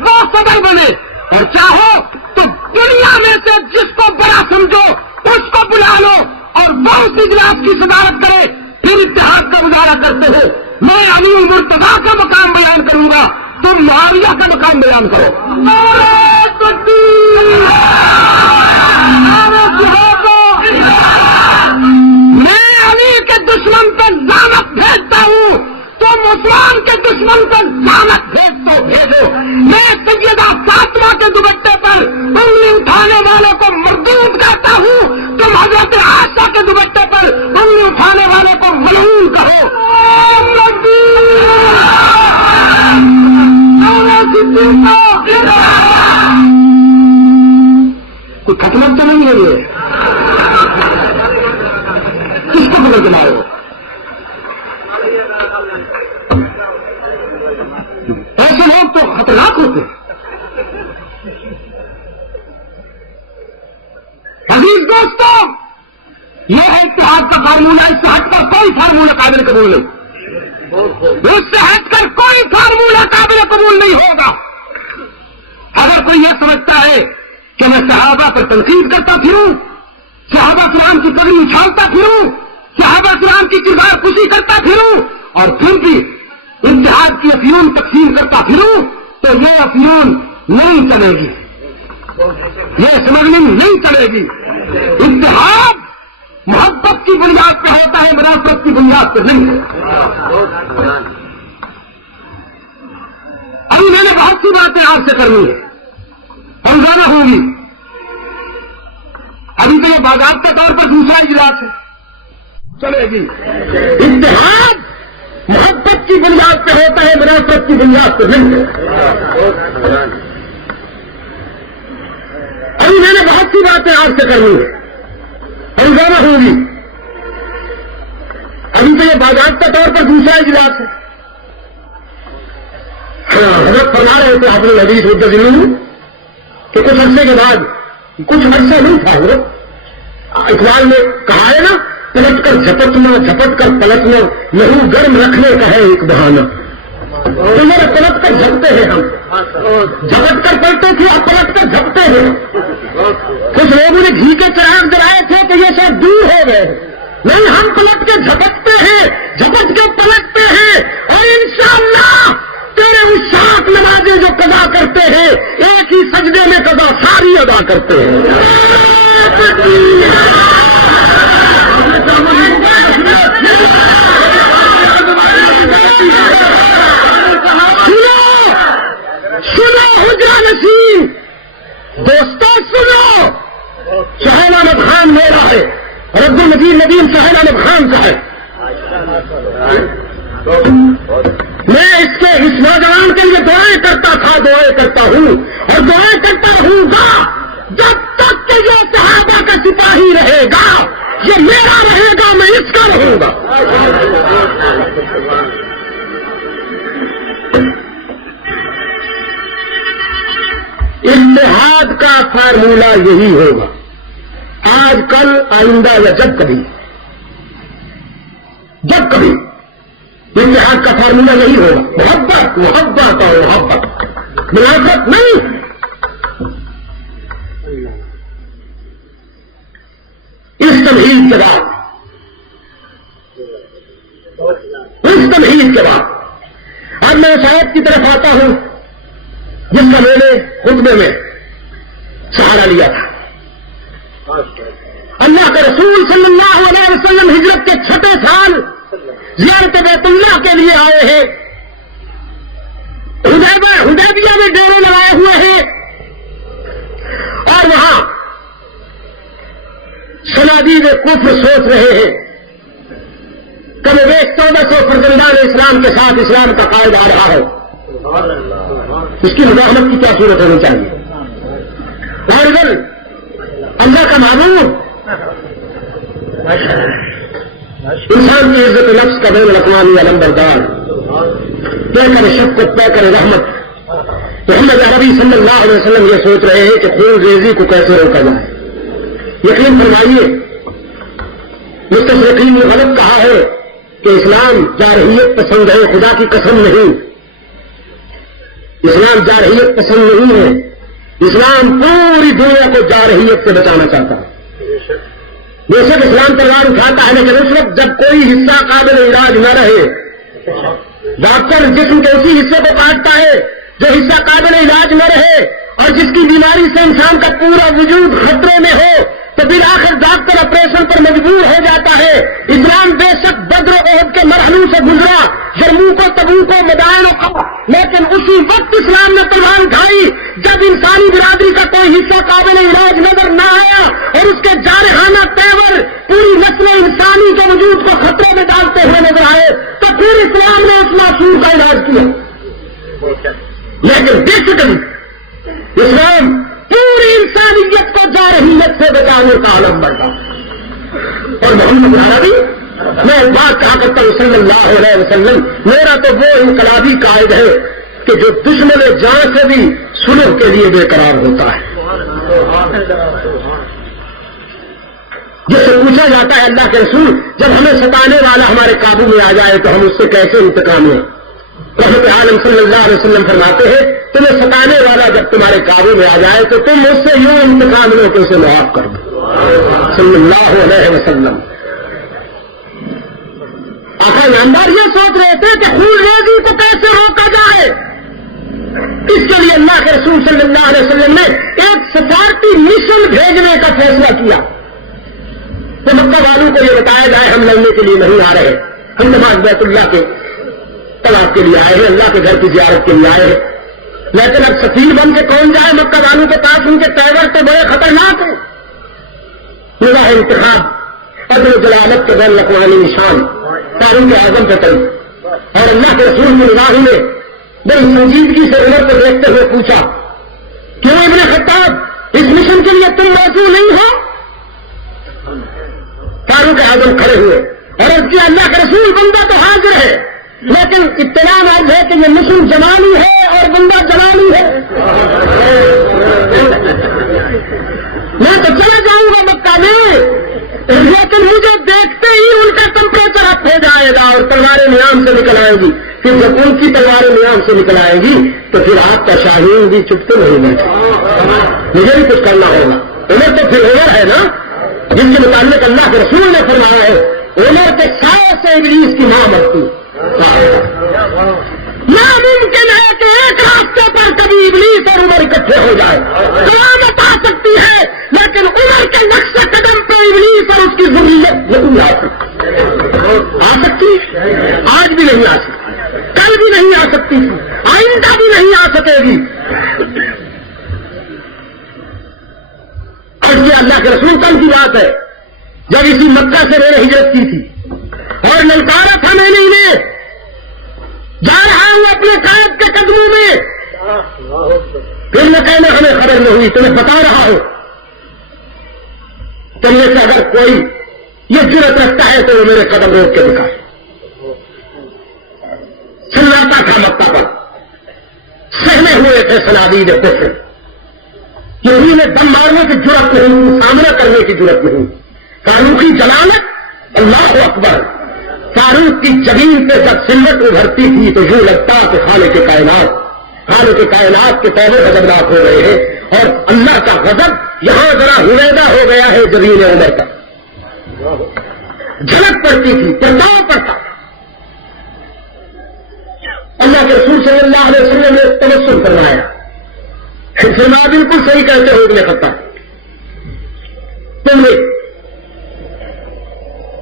وہ صدر بنے، اور چاہو تو دنیا میں سے جس کو بڑا سمجھو اس کو بلا لو اور وہ اس اجلاس کی صدارت کرے. پھر اتحاد کا مظاہرہ کرتے ہو. میں علی المرتضیٰ کا مقام بیان کروں گا، تم معاویہ کا مقام بیان کرو. میں علی کے دشمن پر لعنت بھیجتا ہوں، تم عثمان کے دشمن پر لعنت بھیجو. میں سیدہ فاطمہ کے دوپٹے پر انگلی اٹھانے والے کو مردود کہتا ہوں، تم حضرت عائشہ کے دوپٹے پر انگلی اٹھانے والے کو ملعون کہو. کوئی خطمت تو نہیں ہے یہ؟ کس کو بدل کے لائے ہو؟ ایسے لوگ تو خطرناک ہوتے ہیں. عزیز دوستوں، یہ ہے اتحاد کا فارمولہ. اس سے ہٹ کر کوئی فارمولہ قابل قبول نہیں. اس سے ہٹ کر کوئی فارمولہ قابل قبول نہیں ہوگا. اگر کوئی یہ سمجھتا ہے کہ میں صحابہ پر تنقید کرتا پھروں، صحابہ کرام کی کبھی اچھالتا پھروں، صحابہ کرام کی کردار خوشی کرتا پھروں اور پھر بھی اتحاد کی افیون تقسیم کرتا پھروں، تو یہ افیون نہیں چلے گی، یہ سمجھنگ نہیں چلے گی. اتحاد محبت کی بنیاد پہ ہوتا ہے، منافقت کی بنیاد پہ نہیں. ابھی میں نے بہت سی باتیں آپ سے کرنی ہے، ہنگامہ ہوگی. ابھی تو یہ باضابطہ طور پر دوسرا اجلاس ہے، چلے گی. اتحاد محبت کی بنیاد پہ ہوتا ہے، منافقت کی بنیاد پہ نہیں. ابھی میں نے بہت سی باتیں آپ سے کرنی ہے، ہنگامہ ہوگی. ابھی تو یہ باضابطہ طور پر دوسرا اجلاس ہے. حضرت فرما رہے تھے آپ نے حدیث مدعین کہ کچھ عرصے کے بعد، کچھ عرصہ نہیں تھا وہ، اقبال نے کہا ہے نا، پلٹ کر جھپٹنا، جھپٹ کر پلٹنا، نہیں گرم رکھنے کا ہے ایک بہانہ. تو میرے پلٹ کر جھپتے ہیں ہم، جھپٹ کر پلٹے تھے اور پلٹ کر جھپتے ہیں. کچھ لوگوں نے گھی کے چراغ جلائے تھے تو یہ سب دور ہو گئے. نہیں، ہم پلٹ کے جھپٹتے ہیں، جھپٹ کے پلٹتے ہیں، اور انشاءاللہ تیرے اس 7 نمازیں جو قضا کرتے ہیں ایک ہی سجدے میں قضا ساری ادا کرتے ہیں. سنو حجرہ نشین دوستوں، سنو. سہیل احمد خان میرا ہے، عبد المجید ندیم سہیل احمد خان کا ہے. میں اس نوجوان کے لیے دعائیں کرتا تھا، دعائیں کرتا ہوں اور دعائیں کرتا رہوں گا جب تک کہ یہ صحابہ کا سپاہی رہے گا. یہ میرا رہے گا، میں اس کا رہوں گا۔ اتحاد کا فارمولہ یہی ہوگا، آج کل آئندہ یا جب کبھی اتحاد کا فارمولہ یہی ہوگا، محبت محبت اور محبت، منافقت نہیں۔ اس تمہید کے بعد اب میں اس آیت کی طرف آتا ہوں جس کا میں نے خطبے میں سہارا لیا تھا۔ اللہ کے رسول صلی اللہ علیہ وسلم ہجرت کے 6 سال زیارت بیت اللہ کے لیے آئے ہیں، حدیبیہ میں ڈیرے لگائے ہوئے ہیں، اور وہاں صنادید کفر سوچ رہے ہیں۔ کم و بیش 1400 فرزندان اسلام کے ساتھ اسلام کا قائد آ رہا ہے، اس کی مزاحمت کی کیا صورت ہونی چاہیے؟ اور ادھر اللہ کا معبود انسان کی عزت نفس کا بین الاقوامی علم بردار، طے کر شفقت، طے کر رحمت، محمد عربی صلی اللہ علیہ وسلم یہ سوچ رہے ہیں کہ خون ریزی کو کیسے روکا جائے۔ یقین فرمائیے مستشرقین نے غلط کہا ہے کہ اسلام جارحیت پسند ہے، خدا کی قسم نہیں، اسلام جارحیت پسند نہیں ہے، اسلام پوری دنیا کو جارحیت سے بچانا چاہتا ہے۔ بے شک اسلام تلوار اٹھاتا ہے، لیکن اس وقت جب کوئی حصہ قابل علاج نہ رہے، ڈاکٹر جسم کے اسی حصے کو کاٹتا ہے جو حصہ قابل علاج نہ رہے، اور جس کی بیماری سے انسان کا پورا وجود خطرے میں ہو، تو بالآخر ڈاکٹر آپریشن پر مجبور ہو جاتا ہے۔ اسلام بے شک بدر و احد کے مرحلوں سے گزرا، یرموک و تبوک و مدائن و لیکن اسی وقت اسلام نے تلوار اٹھائی جب انسانی برادری کا کوئی حصہ قابل علاج نظر نہ آیا، اور اس کے جارحانہ تیور پوری نسل انسانی کے وجود کو خطرے میں ڈالتے ہوئے نظر آئے، تو پھر اسلام نے اس معصوم کا علاج کیا۔ لیکن بیسیکلی اسلام پوری انسانیت کو جارحیت سے بچانے کا عالم بنتا۔ اور محمد عربی، میں ایک بات کہا کرتا ہوں صلی اللہ علیہ وسلم، میرا تو وہ انقلابی قائد ہے کہ جو دشمن جان سے بھی صلح کے لیے بے قرار ہوتا ہے۔ جس سے پوچھا جاتا ہے اللہ کے رسول، جب ہمیں ستانے والا ہمارے قابو میں آ جائے تو ہم اس سے کیسے انتقام لیں؟ رحمت عالم صلی اللہ علیہ وسلم فرماتے ہیں، تمہیں ستانے والا جب تمہارے قابو میں آ جائے تو تم اس سے یوں انتقام لو کہ اسے معاف کر دو، صلی اللہ علیہ وسلم۔ آقا نامدار یہ سوچ رہے تھے کہ خون ریزی کو کیسے روکا جائے، اس کے لیے اللہ کے رسول صلی اللہ علیہ وسلم نے ایک سفارتی مشن بھیجنے کا فیصلہ کیا کہ مکہ والوں کو یہ بتایا جائے ہم لڑنے کے لیے نہیں آ رہے، ہم نماز بیت اللہ کے طواف کے لیے آئے ہیں، اللہ کے گھر کی زیارت کے لیے آئے ہیں۔ لیکن اب سفیر بن کے کون جائے مکہ والوں کے پاس؟ ان کے تیور تو بڑے خطرناک ہیں۔ نگاہ انتخاب عدل و جلالت کے بین الاقوامی نشان تاریخ اعظم پہ تل، اور اللہ کے رسول کی نگاہ میں بڑی سنجیدگی سے عمر کو دیکھتے ہوئے پوچھا، کیوں ابن خطاب اس مشن کے لیے تم موجود نہیں ہو؟ فاروق اعظم کھڑے ہوئے اور اس کی اللہ کے رسول بندہ تو حاضر ہے، لیکن اطلاع آج ہے کہ یہ مشن جمالی ہے اور بندہ جلالی ہے۔ میں تو چلے جاؤں گا مکہ میں، لیکن مجھے دیکھتے ہی ان کا ٹمپریچر اپ ہو جائے گا اور تلواریں نیام سے نکل آئیں گی۔ پھر جب ان کی تلواریں نیام سے نکل آئیں گی تو پھر آپ کا شاہین بھی چپتے نہیں بیٹھے، مجھے بھی کچھ کرنا ہوگا۔ عمر تو پھر عمر ہے نا، جن کے متعلق اللہ کے رسول نے فرمایا ہے عمر کے سائے سے ابلیس کی ماں مرتی۔ ناممکن ہے کہ ایک راستے پر کبھی ابلیس اور عمر اکٹھے ہو جائے، قیامت آ سکتی ہے لیکن عمر کے نقش قدم پہ ابلیس اور اس کی ذریت نہیں آ سکتی، آج بھی نہیں آ سکتی، کل بھی نہیں آ سکتی تھی، آئندہ بھی نہیں آ سکے گی۔ اور یہ اللہ کے رسول کل کی بات ہے جب اسی مکہ سے میں نے ہجرت کی تھی اور للکارا تھا میں نے انہیں، جا رہا ہوں اپنے قائد کے قدموں میں، پھر میں کہنا ہمیں خبر نہیں ہوئی، تمہیں بتا رہا ہوں، تم میں سے اگر کوئی یہ جرأت رکھتا ہے تو وہ میرے قدم روک کے دکھائے. سناتا تھا مکہ پر، سہمے ہوئے تھے صنادید کفر، کسی نے دم مارنے کی جرأت نہیں، سامنا کرنے کی جرأت نہیں. فاروق کی جلالت، اللہ اکبر. فاروق کی جبین پہ جب سمت ابھرتی تھی تو یوں لگتا کہ خالق کائنات کے پہلے غضبناک ہو رہے ہیں، اور اللہ کا غضب یہاں ذرا ہویدا ہو گیا ہے جبین عمر کا. جھلک پڑتی تھی، پرتاؤ پڑتا. اللہ کے رسول صلی اللہ علیہ وسلم نے تبسم فرمایا، فرمایا بالکل صحیح کہتے ہو ابن خطاب، تم نے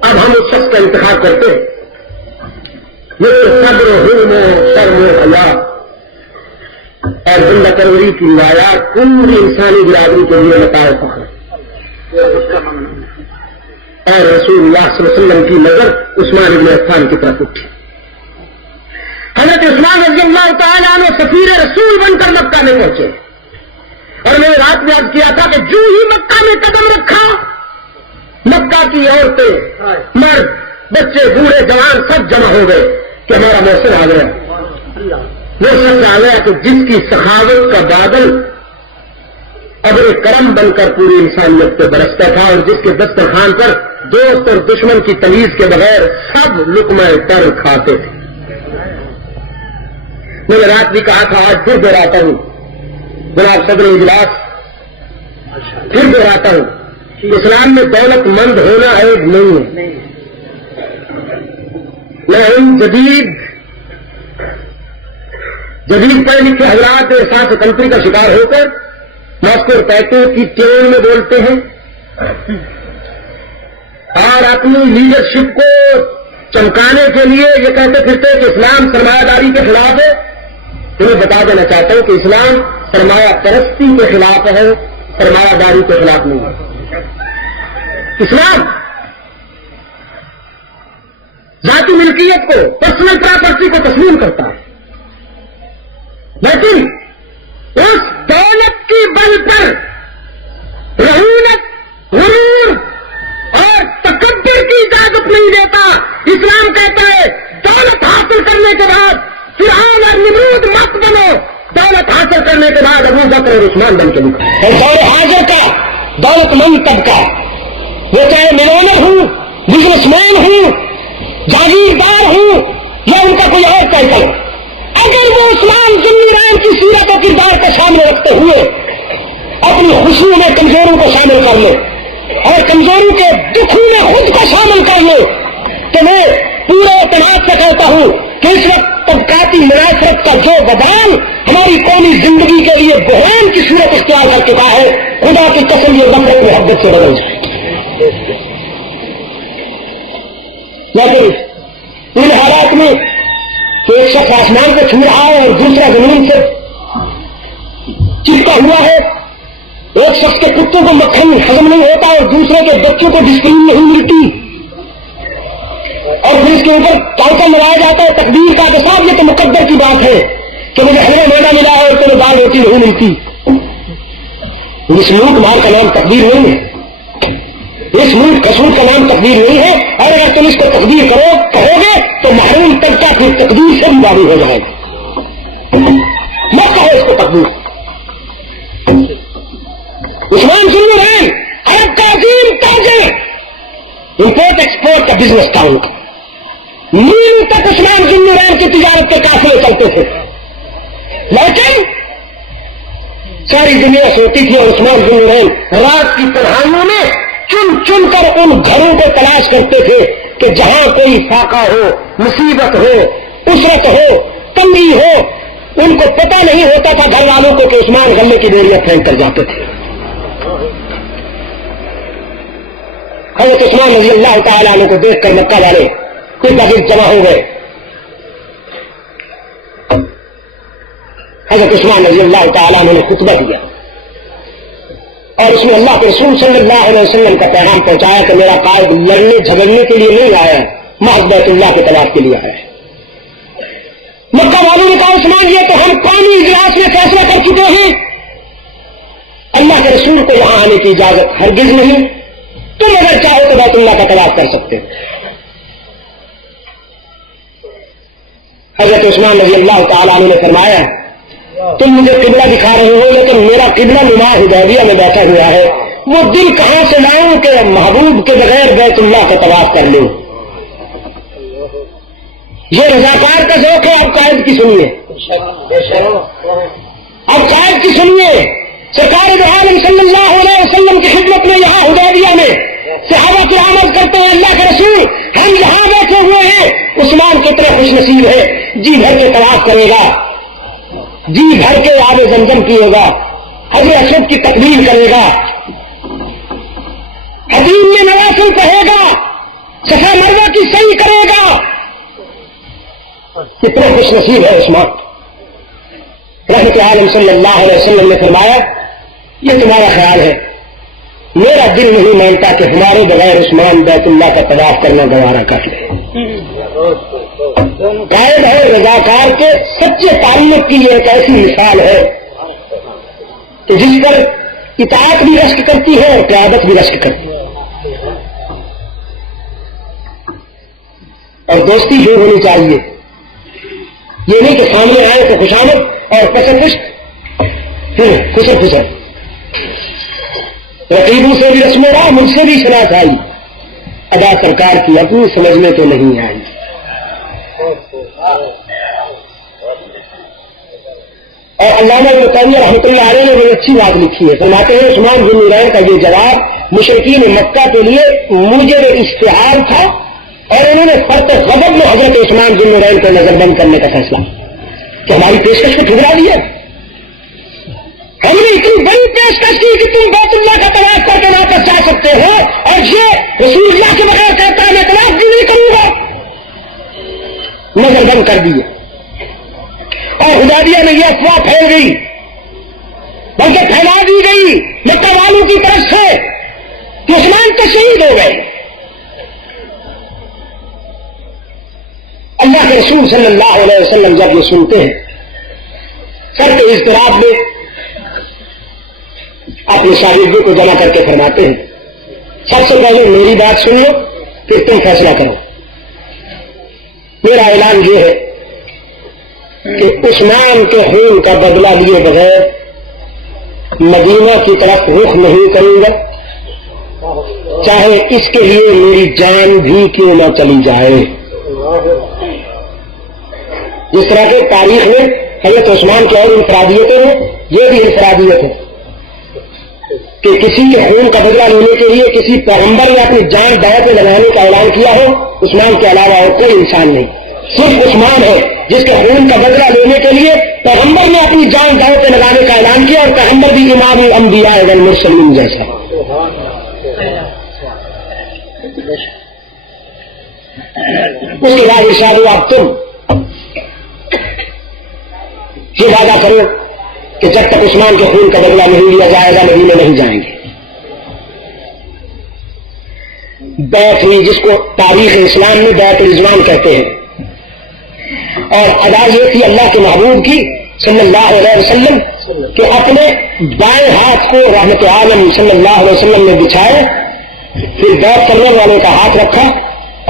اب ہم اس شخص کا انتخاب کرتے ہیں یہ صبر و حلم و شرم و حیا اور زندہ پروری کی روایات پوری انسانی برادری کے لیے متاع فخر. اور رسول اللہ صلی اللہ علیہ وسلم کی نظر عثمان بن عفان کی طرف اٹھی. حضرت عثمان رضی اللہ تعالیٰ عنہ سفیر رسول بن کر مکہ میں پہنچے، اور میں نے رات میں عرض کیا تھا کہ جو ہی مکہ میں قدم رکھا، مکہ کی عورتیں، مرد، بچے، بوڑھے، جوان سب جمع ہو گئے کہ ہمارا موسم آ گیا. وہ سب آ گیا کہ جس کی سخاوت کا بادل ابر کرم بن کر پوری انسانیت پہ برستا تھا، اور جس کے دسترخوان پر دوست اور دشمن کی تمیز کے بغیر سب لقمہ تر کھاتے تھے. میں نے رات بھی کہا تھا، آج پھر دہراتا ہوں، جناب صدر اجلاس پھر دہراتا ہوں، اسلام میں دولت مند ہونا عیب نہیں ہے. میں ان جدید پڑھے لکھے حضرات احساس کنٹری کا شکار ہو کر ماسکو پیٹوں کی ٹرین میں بولتے ہیں اور اپنی لیڈرشپ کو چمکانے کے لیے یہ کہتے پھرتے کہ اسلام سرمایہ داری کے خلاف ہے. میں بتا دینا چاہتا ہوں کہ اسلام سرمایہ پرستی کے خلاف ہے، سرمایہ داری کے خلاف نہیں ہے. اسلام ذاتی ملکیت کو، پرسنل پراپرٹی کو تسلیم کرتا ہے، لیکن اس دولت کی بل پر رعونت، غرور اور تکبر کی اجازت نہیں دیتا. اسلام کہتا ہے دولت حاصل کرنے کے بعد فرعون اور نمرود مت بنو، دولت حاصل کرنے کے بعد ابو بکر اور عثمان بن کے نکلو. اور دور حاضر کا دولت مند طبقہ، وہ چاہے ملونر ہوں، بزنس مین ہوں، جاگیردار ہوں یا ان کا کوئی اور ٹائٹل، اگر وہ عثمان ذوالنورین کی سیرت و کردار کو سامنے رکھتے ہوئے اپنی خوشیوں میں کمزوروں کو شامل کر لے اور کمزوروں کے دکھوں میں خود کو شامل کر لے، تو میں پورے اعتماد سے کہتا ہوں کہ اس وقت طبقاتی منافرت کا جو وبال ہماری قومی زندگی کے لیے بحران کی صورت اختیار کر چکا ہے، خدا کی قسم یہ نفرت محبت سے بدل جائے. لیکن ان حالات میں کہ ایک شخص آسمان کو چھو رہا ہے اور دوسرا زمین سے چپکا ہوا ہے، ایک شخص کے کتوں کو مکھن ہضم نہیں ہوتا اور دوسرے کے بچوں کو ڈسپلن نہیں ملتی، اور پھر اس کے اوپر ٹائٹل لگایا جاتا ہے تقدیر کا کہ صاحب یہ تو مقدر کی بات ہے کہ مجھے ہمیں میدا ملا ہے اور تمہیں دال روٹی نہیں ملتی. اس ملک مار کا نام تقدیر نہیں ہے، اس ملک قصور کا نام تقدیر نہیں ہے، اور اگر تم اس کو تقدیر کہو گے تو محروم طبقہ پھر تقدیر سے بھی باری ہو جائے گا. مت کہو اس کو تقدیر. عثمان ذوالنورین عرب کا عظیم تاجر، امپورٹ ایکسپورٹ کا بزنس تھا ان کا، نیل تک عثمان ذوالنورین کی تجارت کے قافلے چلتے تھے، لیکن ساری دنیا سوتی تھی اور عثمان ذوالنورین رات کی تنہائیوں میں چن چن کر ان گھروں کو تلاش کرتے تھے کہ جہاں کوئی فاقہ ہو، مصیبت ہو، اسرت ہو، تنگی ہو. ان کو پتہ نہیں ہوتا تھا گھر والوں کو کہ عثمان غلے کی بوریاں پھینک کر جاتے تھے. حضرت عثمان رضی اللہ تعالیٰ عنہ کو دیکھ کر مکہ والے کچھ بغیر جمع ہو گئے. حضرت عثمان رضی اللہ تعالیٰ عنہ نے خطبہ دیا اور اس میں اللہ کے رسول صلی اللہ علیہ وسلم کا پیغام پہنچایا کہ میرا قائد لڑنے جھگڑنے کے لیے نہیں آیا، محض بیت اللہ کے طواف کے لیے آیا ہے. مکہ والوں نے کہا عثمان یہ تو ہم قومی اجلاس میں فیصلہ کر چکے ہیں، اللہ کے رسول کو یہاں آنے کی اجازت ہرگز نہیں. تم اگر چاہو تو بیت اللہ کا طواف کر سکتے ہو. حضرت عثمان رضی اللہ تعالیٰ عنہ نے فرمایا تم مجھے قبلہ دکھا رہے ہو لیکن میرا قبلہ نما حدیبیہ میں بیٹھا ہوا ہے، وہ دل کہاں سے لاؤں کہ محبوب کے بغیر بیت اللہ کا طواف کر لوں. یہ رضاکار کا ذوق ہے. اب قائد کی سنیے، اب قائد کی سنیے. سرکار دو عالم صلی اللہ علیہ وسلم کی خدمت میں یہاں حدیبیہ میں صحابہ کی آمد کرتے ہیں اللہ کے رسول ہم یہاں بیٹھے ہوئے ہیں. عثمان کتنے خوش نصیب ہے، جی بھر کے طواف کرے گا، جی بھر کے آب زمزم پیے گا، حضرت اسود کی تقریر کرے گا، حدیث میں نوافل پڑھے گا، صفا مروہ کی صحیح کرے گا. کتنے خوش نصیب ہے عثمان. رحمت عالم صلی اللہ علیہ وسلم نے فرمایا یہ تمہارا خیال ہے، میرا دل نہیں مانتا کہ ہمارے بغیر عثمان بیت اللہ کا طواف کرنا گوارا کر لے. قائد ہے رضاکار کے سچے تعلق کی یہ ایک ایسی مثال ہے کہ جس پر اطاعت بھی رشک کرتی ہے اور قیادت بھی رشک کرتی ہے. اور دوستی جو ہونی چاہیے، یہ نہیں کہ سامنے آئے تو خوشامد اور پسند پھر خسر رقیبوں سے بھی رسم رہا، مجھ سے بھی شناخت آئی، ادا سرکار کی اپنی سمجھ میں تو نہیں آئی. اور علامہ ابن تیمیہ رحمۃ اللہ علیہ نے بڑی اچھی بات لکھی ہے. فرماتے ہیں عثمان بن نورین کا یہ جواب مشرکین مکہ کے لیے موجب اشتہار تھا اور انہوں نے فرق غضب میں حضرت عثمان بن نورین کو نظر بند کرنے کا فیصلہ کہ ہماری پیشکش کو ٹھکرا دیا. ہم نے اتنی بڑی پیشکش کی کہ تم بیت اللہ کا طواف کر کے واپس جا سکتے ہو اور یہ رسول اللہ کے بغیر کہتا ہے میں طواف بھی نہیں کروں گا. نظر بند کر دیے اور حدیبیہ میں یہ افواہ پھیل گئی بلکہ پھیلا دی گئی مکہ والوں کی طرف سے کہ عثمان تو شہید ہو گئے. اللہ کے رسول صلی اللہ علیہ وسلم جب یہ سنتے ہیں سر کے اضطراب میں اپنے شاگردوں کو جمع کر کے فرماتے ہیں سب سے پہلے میری بات سن لو پھر تم فیصلہ کرو. میرا اعلان یہ ہے کہ عثمان کے خون کا بدلہ لیے بغیر مدینہ کی طرف رخ نہیں کروں گا، چاہے اس کے لیے میری جان بھی کیوں نہ چلی جائے. جس طرح کے تاریخ میں حضرت عثمان کی اور انفرادیتیں ہیں، یہ بھی انفرادیت ہے کہ کسی کے خون کا بدلہ لینے کے لیے کسی پیغمبر نے اپنی جان داؤ پہ لگانے کا اعلان کیا ہو. عثمان کے علاوہ اور کوئی انسان نہیں، صرف عثمان ہے جس کے خون کا بدلہ لینے کے لیے پیغمبر نے اپنی جان داؤ پہ لگانے کا اعلان کیا اور پیغمبر بھی امام الانبیاء والمرسلین جیسا. اس کے بعد ارشاد ہوا اب تم یہ وعدہ کرو کہ جب تک عثمان کے خون کا بدلہ نہیں لیا جائے گا مدینے نہیں جائیں گے. بیعت ہوئی جس کو تاریخ اسلام میں بیعت رضوان کہتے ہیں اور ادا یہ تھی اللہ کے محبوب کی صلی اللہ علیہ وسلم کہ اپنے بائیں ہاتھ کو رحمت عالم صلی اللہ علیہ وسلم نے بچھائے، پھر بیعت کرنے والے کا ہاتھ رکھا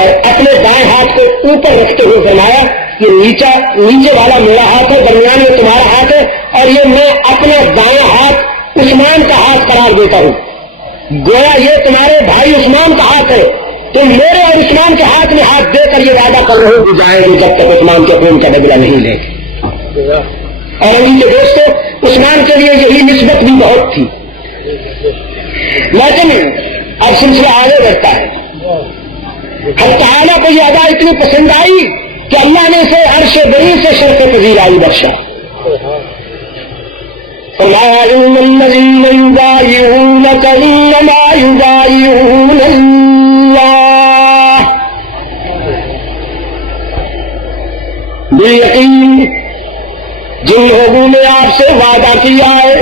اور اپنے دائیں ہاتھ کو اوپر رکھتے ہوئے فرمایا یہ نیچے والا میرا ہاتھ ہے، درمیان میں تمہارا ہاتھ ہے اور یہ میں اپنا دائیں ہاتھ عثمان کا ہاتھ قرار دیتا ہوں. گویا یہ تمہارے بھائی عثمان کا ہاتھ ہے، تم میرے اور عثمان کے ہاتھ میں ہاتھ دے کر یہ وعدہ کر رہے ہو جائے گے جب تک عثمان کے خون کا بدلہ نہیں لے. اور ان کے دوستوں عثمان کے لیے یہی نسبت بھی بہت تھی، لیکن اب سلسلہ آگے بڑھتا ہے. ہر تعالیٰ کو یہ ادا اتنی پسند آئی کہ اللہ نے اسے عرش بری سے شرف پذیرائی بخشا. ان الذين يبايعونك انما يبايعون الله. یقین جن لوگوں نے آپ سے وعدہ کیا ہے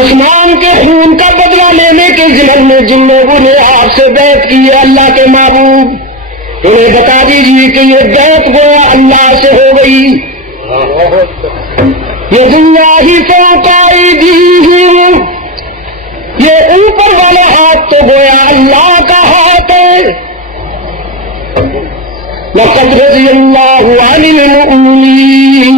عثمان کے خون کا بدلہ لینے کے ذمن میں، جن لوگوں نے آپ سے بیعت کی ہے اللہ کے محبوب انہیں بتا دیجیے کہ یہ بیعت گویا اللہ سے ہو گئی. یہ دنیا ہی فوق ایدیہم، یہ اوپر والا ہاتھ تو گویا اللہ کا ہاتھ ہے. لقد رضی اللہ عن المؤمنین.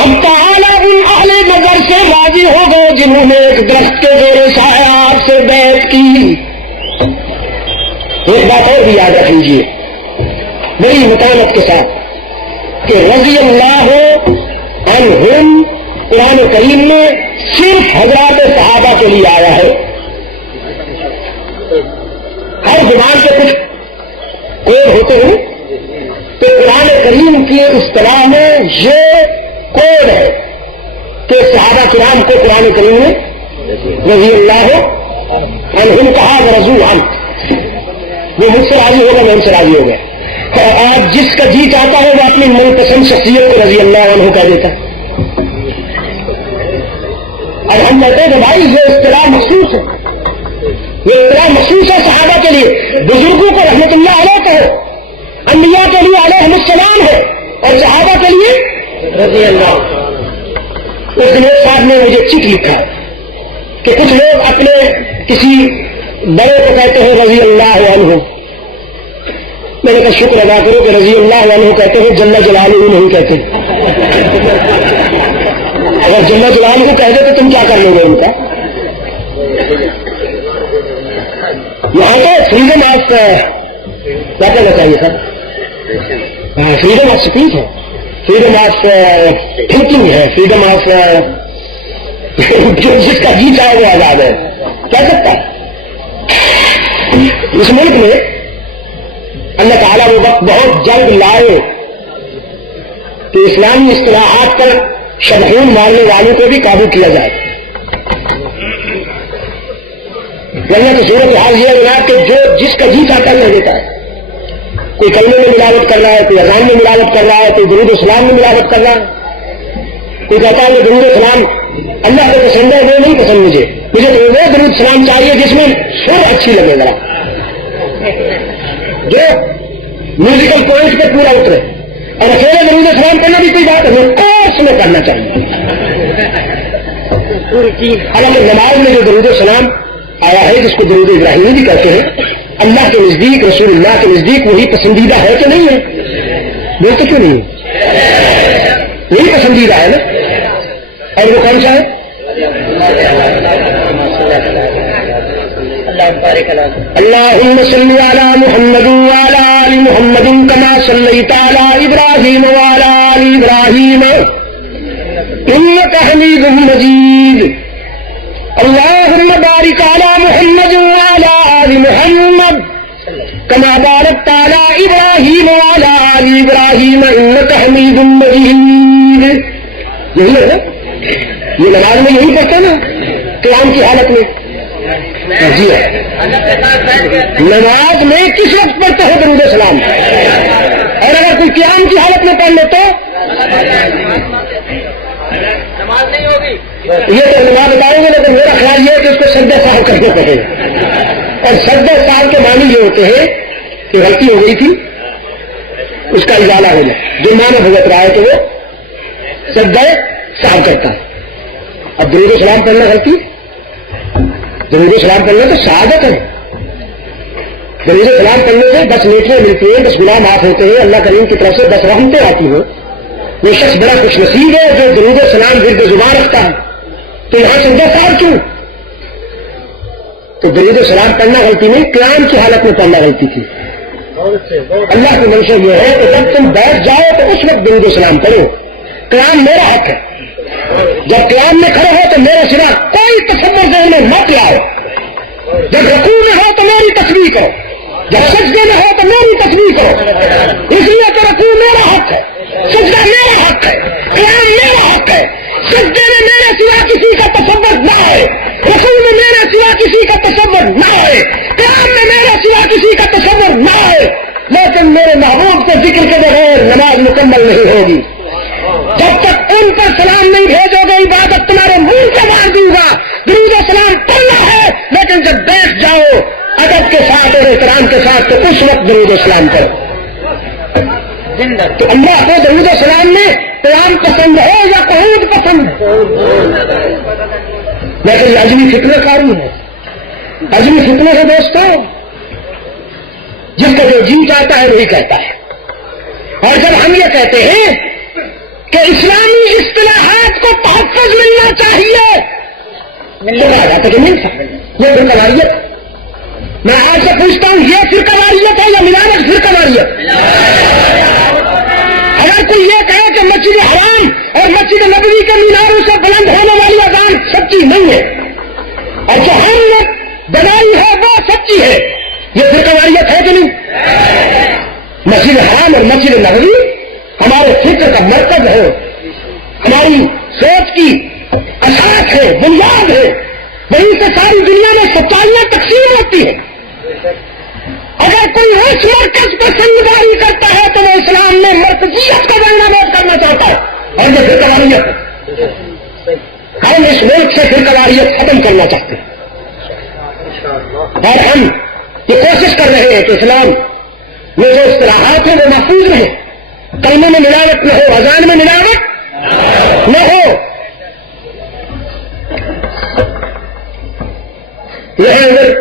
ہم تعالیٰ ان اہل نظر سے راضی ہو گئے جنہوں نے ایک درخت کے زیر سایہ آپ سے بیعت کی. ایک بات اور بھی یاد رکھ لیجیے بڑی متانت کے ساتھ کہ رضی اللہ عنہم قرآن کریم میں صرف حضرات صحابہ کے لیے آیا ہے. ہر زبان کے کچھ کوڈ ہوتے ہیں تو قرآن کریم کی اصطلاح میں یہ کوڈ ہے کہ صحابہ کرام کو قرآن کریم میں رضی اللہ عنہم کہا رضو عنہ. وہ مجھ سے راضی ہوگا میں ان سے راضی ہو گیا. اور آج جس کا جی چاہتا ہے وہ اپنی من پسند شخصیت کو رضی اللہ عنہ کہہ دیتا ہے. اور ہم کہتے ہیں کہ بھائی یہ اصطلاح مخصوص ہے, یہ اصطلاح مخصوص ہے صحابہ کے لیے. بزرگوں کو رحمت اللہ علیہ کہو, انبیاء کے لیے علیہ السلام ہے, اور صحابہ کے لیے رضی اللہ. اس دن ایک صاحب نے مجھے چٹ لکھا کہ کچھ لوگ اپنے کسی بڑے کو کہتے ہیں رضی اللہ عنہ. میں نے کہا شکر ادا کرو کہ رضی اللہ عنہ کہتے ہیں, جل جلالہ نہیں کہتے. اگر جل جلالہ کہہ دے تو تم کیا کر لو گے ان کا؟ یہاں تو فریڈم آف کیا کہنا چاہیے سر, فریڈم آف اسپیچ ہے, فریڈم آف تھنکنگ ہے, فریڈم آف جو جس کا جی چاہے وہ آزاد ہے کہہ سکتا ہے. اس ملک میں اللہ تعالیٰ وہ وقت بہت جلد لائے کہ اسلامی اصطلاحات پر شبہون مارنے والوں کو بھی قابو کیا جائے. ورنہ تو صورت حال یہ ہے کہ جو جس کا جی چاہتا ہے دیتا ہے. کوئی کلمے میں ملاوٹ کر رہا ہے, کوئی اذان میں ملاوٹ کر رہا ہے, کوئی درود السلام میں ملاوٹ کر رہا ہے. کوئی کہتا ہے کہ درود السلام اللہ کو پسند ہے, وہ نہیں پسند مجھے تو وہ درود السلام چاہیے جس میں سر اچھی لگے ذرا, جو میوزیکل پوائنٹ پہ پورا اترے. اور اکیلے درود السلام کرنا بھی کوئی بات ہے, کورس میں کرنا چاہیے. حالانکہ نماز میں جو درود السلام آیا ہے جس کو درود ابراہیمی بھی کہتے ہیں, اللہ کے نزدیک رسول اللہ کے نزدیک وہی پسندیدہ ہے کہ نہیں ہے؟ بولتے کیوں نہیں؟ وہی پسندیدہ ہے نا. اور وہ کون سا ہے؟ اللہم صلی علی محمد وعلی آل محمد کما صلیت علی ابراہیم وعلی آل ابراہیم انک حمید مجید. اللہم بارک علی محمد وعلی آل محمد کما بارکت علی ابراہیم وعلی آل ابراہیم انک حمید مجید. یہی ہے نا, یہ نماز میں یہی پڑھتا نا قیام کی حالت میں. جی نماز میں کس وقت پڑھتے ہو درود السلام, اور اگر کوئی قیام کی حالت میں پڑھ لے تو نماز نہیں ہوگی. یہ تو نماز بتاؤں گے, لیکن میرا خیال یہ ہے کہ اس کو سجدہ سال کرنا پڑے. اور سجدہ سال کے معنی یہ ہوتے ہیں کہ غلطی ہو گئی تھی اس کا ازالہ ہو جائے. جو معنی بھگت رہا ہے تو وہ سجدہ سال کرتا ہے. اب درود السلام پڑھنا غلطی, درود السلام پڑھنا تو شہادت ہے. درود السلام پڑھنے سے 10 نیکیاں ملتی ہیں, 10 گناہ معاف ہوتے ہیں, اللہ کریم کی طرف سے 10 رحمتیں آتی ہیں. وہ شخص بڑا خوش نصیب ہے جو درود السلام ورد زبان رکھتا ہے. تو یہاں سجدہ سال کیوں؟ تو درود السلام پڑھنا غلطی نہیں, قیام کی حالت میں پڑھنا غلطی تھی. اللہ کی منشا یہ ہے کہ جب تم بیٹھ جاؤ تو اس وقت درود السلام پڑھو. قیام میرا حق ہے. جب قیام میں کھڑے ہو تو میرے سوا کوئی تصور ذہن میں مت لاؤ. جب رکوع میں ہو تو میری تصویر کرو, جب سجدے میں ہو تو میری تصویر کرو. اس لیے تو رکوع میرا حق ہے, سجدہ میرا حق ہے, قیام میرا حق ہے. سجدے میں میرے سوا کسی کا تصور نہ آئے, رکوع میں میرے سوا کسی کا تصور نہ آئے, قیام میں میرے سوا کسی کا تصور نہ آئے. لیکن میرے محبوب کے ذکر کے بغیر نماز مکمل نہیں ہوگی. جب تک ان پر سلام نہیں بھیجو گے عبادت تمہارے منہ کو مار دوں گا. درود و سلام پڑھنا ہے, لیکن جب بیٹھ جاؤ ادب کے ساتھ اور احترام کے ساتھ تو اس وقت درود و سلام کرو. تو اللہ کو درود و سلام میں قیام پسند ہے یا قعود پسند؟ میں کہ اجمی فتنہ کاری ہے، اجمی فتنے سے دوستوں جس کو جو جی چاہتا ہے وہی کہتا ہے. اور جب ہم یہ کہتے ہیں کہ اسلامی اصطلاحات کو تحفظ ملنا چاہیے تو کہا جاتا کہ مل سکتا یہ فرقہ واریت. میں آپ سے پوچھتا ہوں یہ فرقہ واریت ہے یا ملامت فرقہ واریت؟ اگر کوئی یہ کہے کہ مسجد حرام اور مسجد نبوی کے میناروں سے بلند ہونے والی اذان سچی نہیں ہے اور جو ہم نے بنائی ہے وہ سچی ہے، یہ فرقہ واریت ہے کہ نہیں؟ مسجد حرام اور مسجد نبوی ہمارے فکر کا مرکز ہے، ہماری سوچ کی اساس ہے، بنیاد ہے، وہیں سے ساری دنیا میں سچائیاں تقسیم ہوتی ہیں. اگر کوئی اس مرکز پہ سنگداری کرتا ہے تو وہ اسلام میں مرکزیت کا ورنہ نوٹ کرنا چاہتا ہے اور یہ فرقہ واریت ہے. ہم اس ملک سے فرقہ واریت ختم کرنا چاہتے ہیں اور ہم یہ کوشش کر رہے ہیں کہ اسلام میں جو اصطلاحات ہیں وہ محفوظ رہے، کلمے میں ملاوٹ نہ ہو، اذان میں ملاوٹ نہ ہو. یہ اگر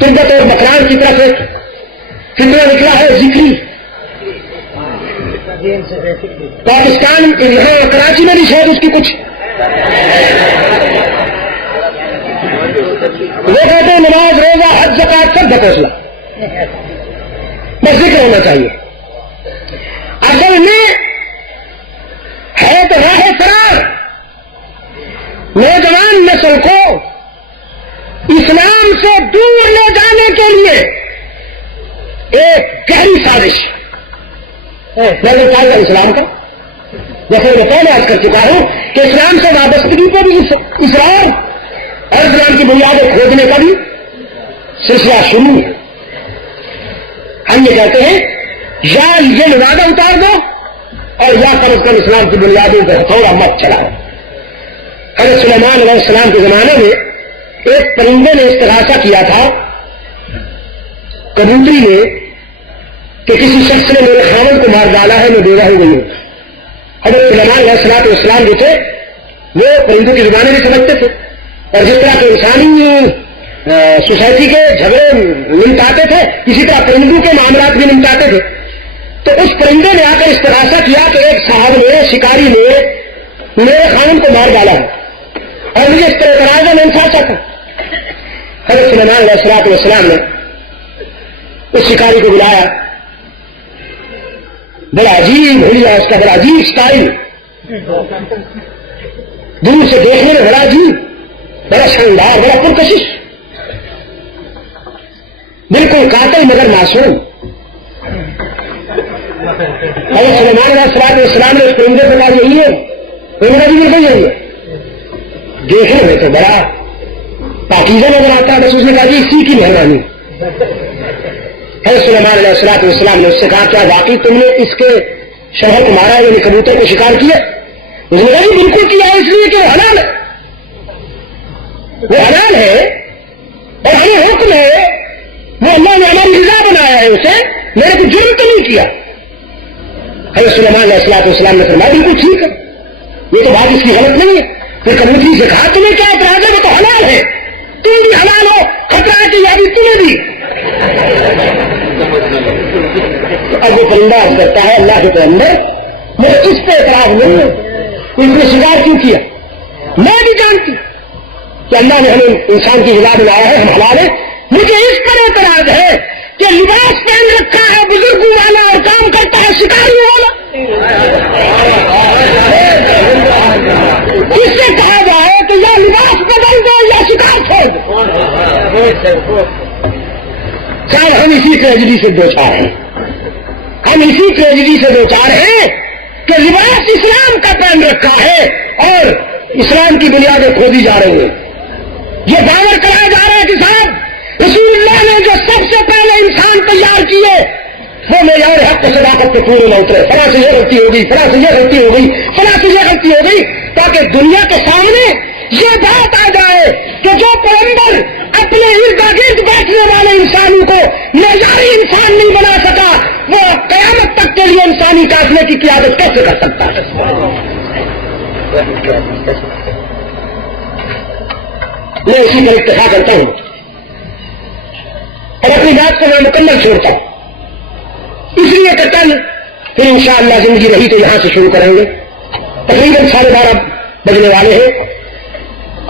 تبت اور بکران کی طرف ایک فتنہ نکلا ہے ذکری، پاکستان یہاں کراچی میں بھی شاید اس کی کچھ وہ کہتے ہیں نماز روزہ حج زکات سب بتوسلا بس ذکر ہونا چاہیے. اصل میں ہے تو راہ فرار نوجوان نسل کو اسلام سے دور لے جانے کے لیے ایک گہری سازش. میں نے کہا اسلام کا جیسے میں پہلے عرض کر چکا ہوں کہ اسلام سے وابستگی کو بھی اسرار اور اسلام کی بنیادیں کھودنے کا بھی سلسلہ شروع ہے. ہم یہ کہتے ہیں یا یہ لوادہ اتار دو اور یا کم از کم اسلام کی بنیادوں کو تھوڑا مت چلاؤ. حضرت سلیمان علیہ السلام کے زمانے میں ایک پرندے نے استغاثہ کیا تھا کبوتری نے کہ کسی شخص نے میرے خاوند کو مار ڈالا ہے، میں بیوہ ہو گئی ہوں. حضرت سلیمان علیہ السلام جو تھے وہ پرندوں کی زبانیں بھی سمجھتے تھے اور جس طرح کے انسانی سوسائٹی کے جھگڑے نمٹاتے تھے اسی طرح پرندوں کے معاملات بھی نمٹاتے تھے. تو اس پرندے نے آ کر استغاثہ کیا کہ ایک صاحب نے شکاری نے میرے خاوند کو مار ڈالا ہے اور مجھے اس طرح تنازع میں انصاف چاہتا. حضرت سلیمان علیہ السلام نے اس شکاری کو بلایا، بڑا عجیب ہولیا اس کا، بڑا عجیب اسٹائل، دور سے دیکھنے میں بڑا عجیب، بڑا شاندار، بڑا پرکشش، بالکل قاتل مگر معصوم. حضرت سلیمان علیہ السلام نے اس پرندے کو کہا یہی ہے، پرندہ بھی بالکل یہی ہے. دیکھنے میں تو بڑا پاکیزہ نظر آتا ہے، بس اس نے کہا جی اسی کی مہربانی. حضرت سلیمان علیہ السلام نے اس سے کہا کیا واقعی تم نے اس کے شوہر کو مارا یعنی کبوتر کو شکار کیا؟ اس نے کہا جی بالکل کیا ہے، اس لیے کہ وہ حلال ہے، وہ حلال ہے اور ہمیں حکم ہے، وہ اللہ نے ہماری رضا بنایا ہے اسے، میں نے کوئی جرم تو نہیں کیا. حضرت سلیمان علیہ السلام نے فرمایا بالکل ٹھیک ہے، یہ تو بات اس کی غلط نہیں ہے. پھر کبوتری سے کہا تمہیں کیا اعتراض ہے، وہ تو حلال ہے، تم بھی حلال ہو، خطرہ کی یادی تمہیں بھی. اب وہ پرندہ عرض کرتا ہے اللہ کے پیغمبر مجھے اس پہ اعتراض نہیں ہے، اس نے شکار کیوں کیا؟ میں بھی جانتی کہ اللہ نے ہمیں انسان کی غذا بنایا ہے، ہم حلال ہیں. مجھے اس پر اعتراض ہے کہ لباس پہن رکھا ہے بزرگوں والا اور کام کرتا ہے شکاریوں والا. کس سے کہا جائے کہ یا لباس بدل دو یا شکار چھوڑ دو. شاید ہم اسی ٹریجڈی سے دو چار ہیں، ہم اسی ٹریجڈی سے دو چار ہیں کہ لباس اسلام کا پہن رکھا ہے اور اسلام کی بنیادیں کھودی جا رہی ہیں. یہ باور کرایا جا رہا ہے کہ صاحب رسول اللہ نے جو سب سے پہلے انسان تیار کیے وہ معیار حق و صداقت کے پورے نہ اترے، فلاں سے یہ غلطی ہو گئی، فلاں سے یہ غلطی ہو گئی، فلاں سے یہ غلطی ہو گئی، تاکہ دنیا کے سامنے یہ بات آ جائے کہ جو پیغمبر اپنے ارد گرد بیٹھنے والے انسانوں کو معیاری انسان نہیں بنا سکا وہ قیامت تک کے لیے انسانی قافلے کی قیادت کیسے کر سکتا ہے؟ میں اسی پر اکتفا کرتا ہوں اور اپنی بات کو میں مکمل چھوڑتا ہوں، اس لیے کہ کل پھر انشاءاللہ زندگی رہی تو یہاں سے شروع کریں گے. تقریباً 12:30 بجنے والے ہیں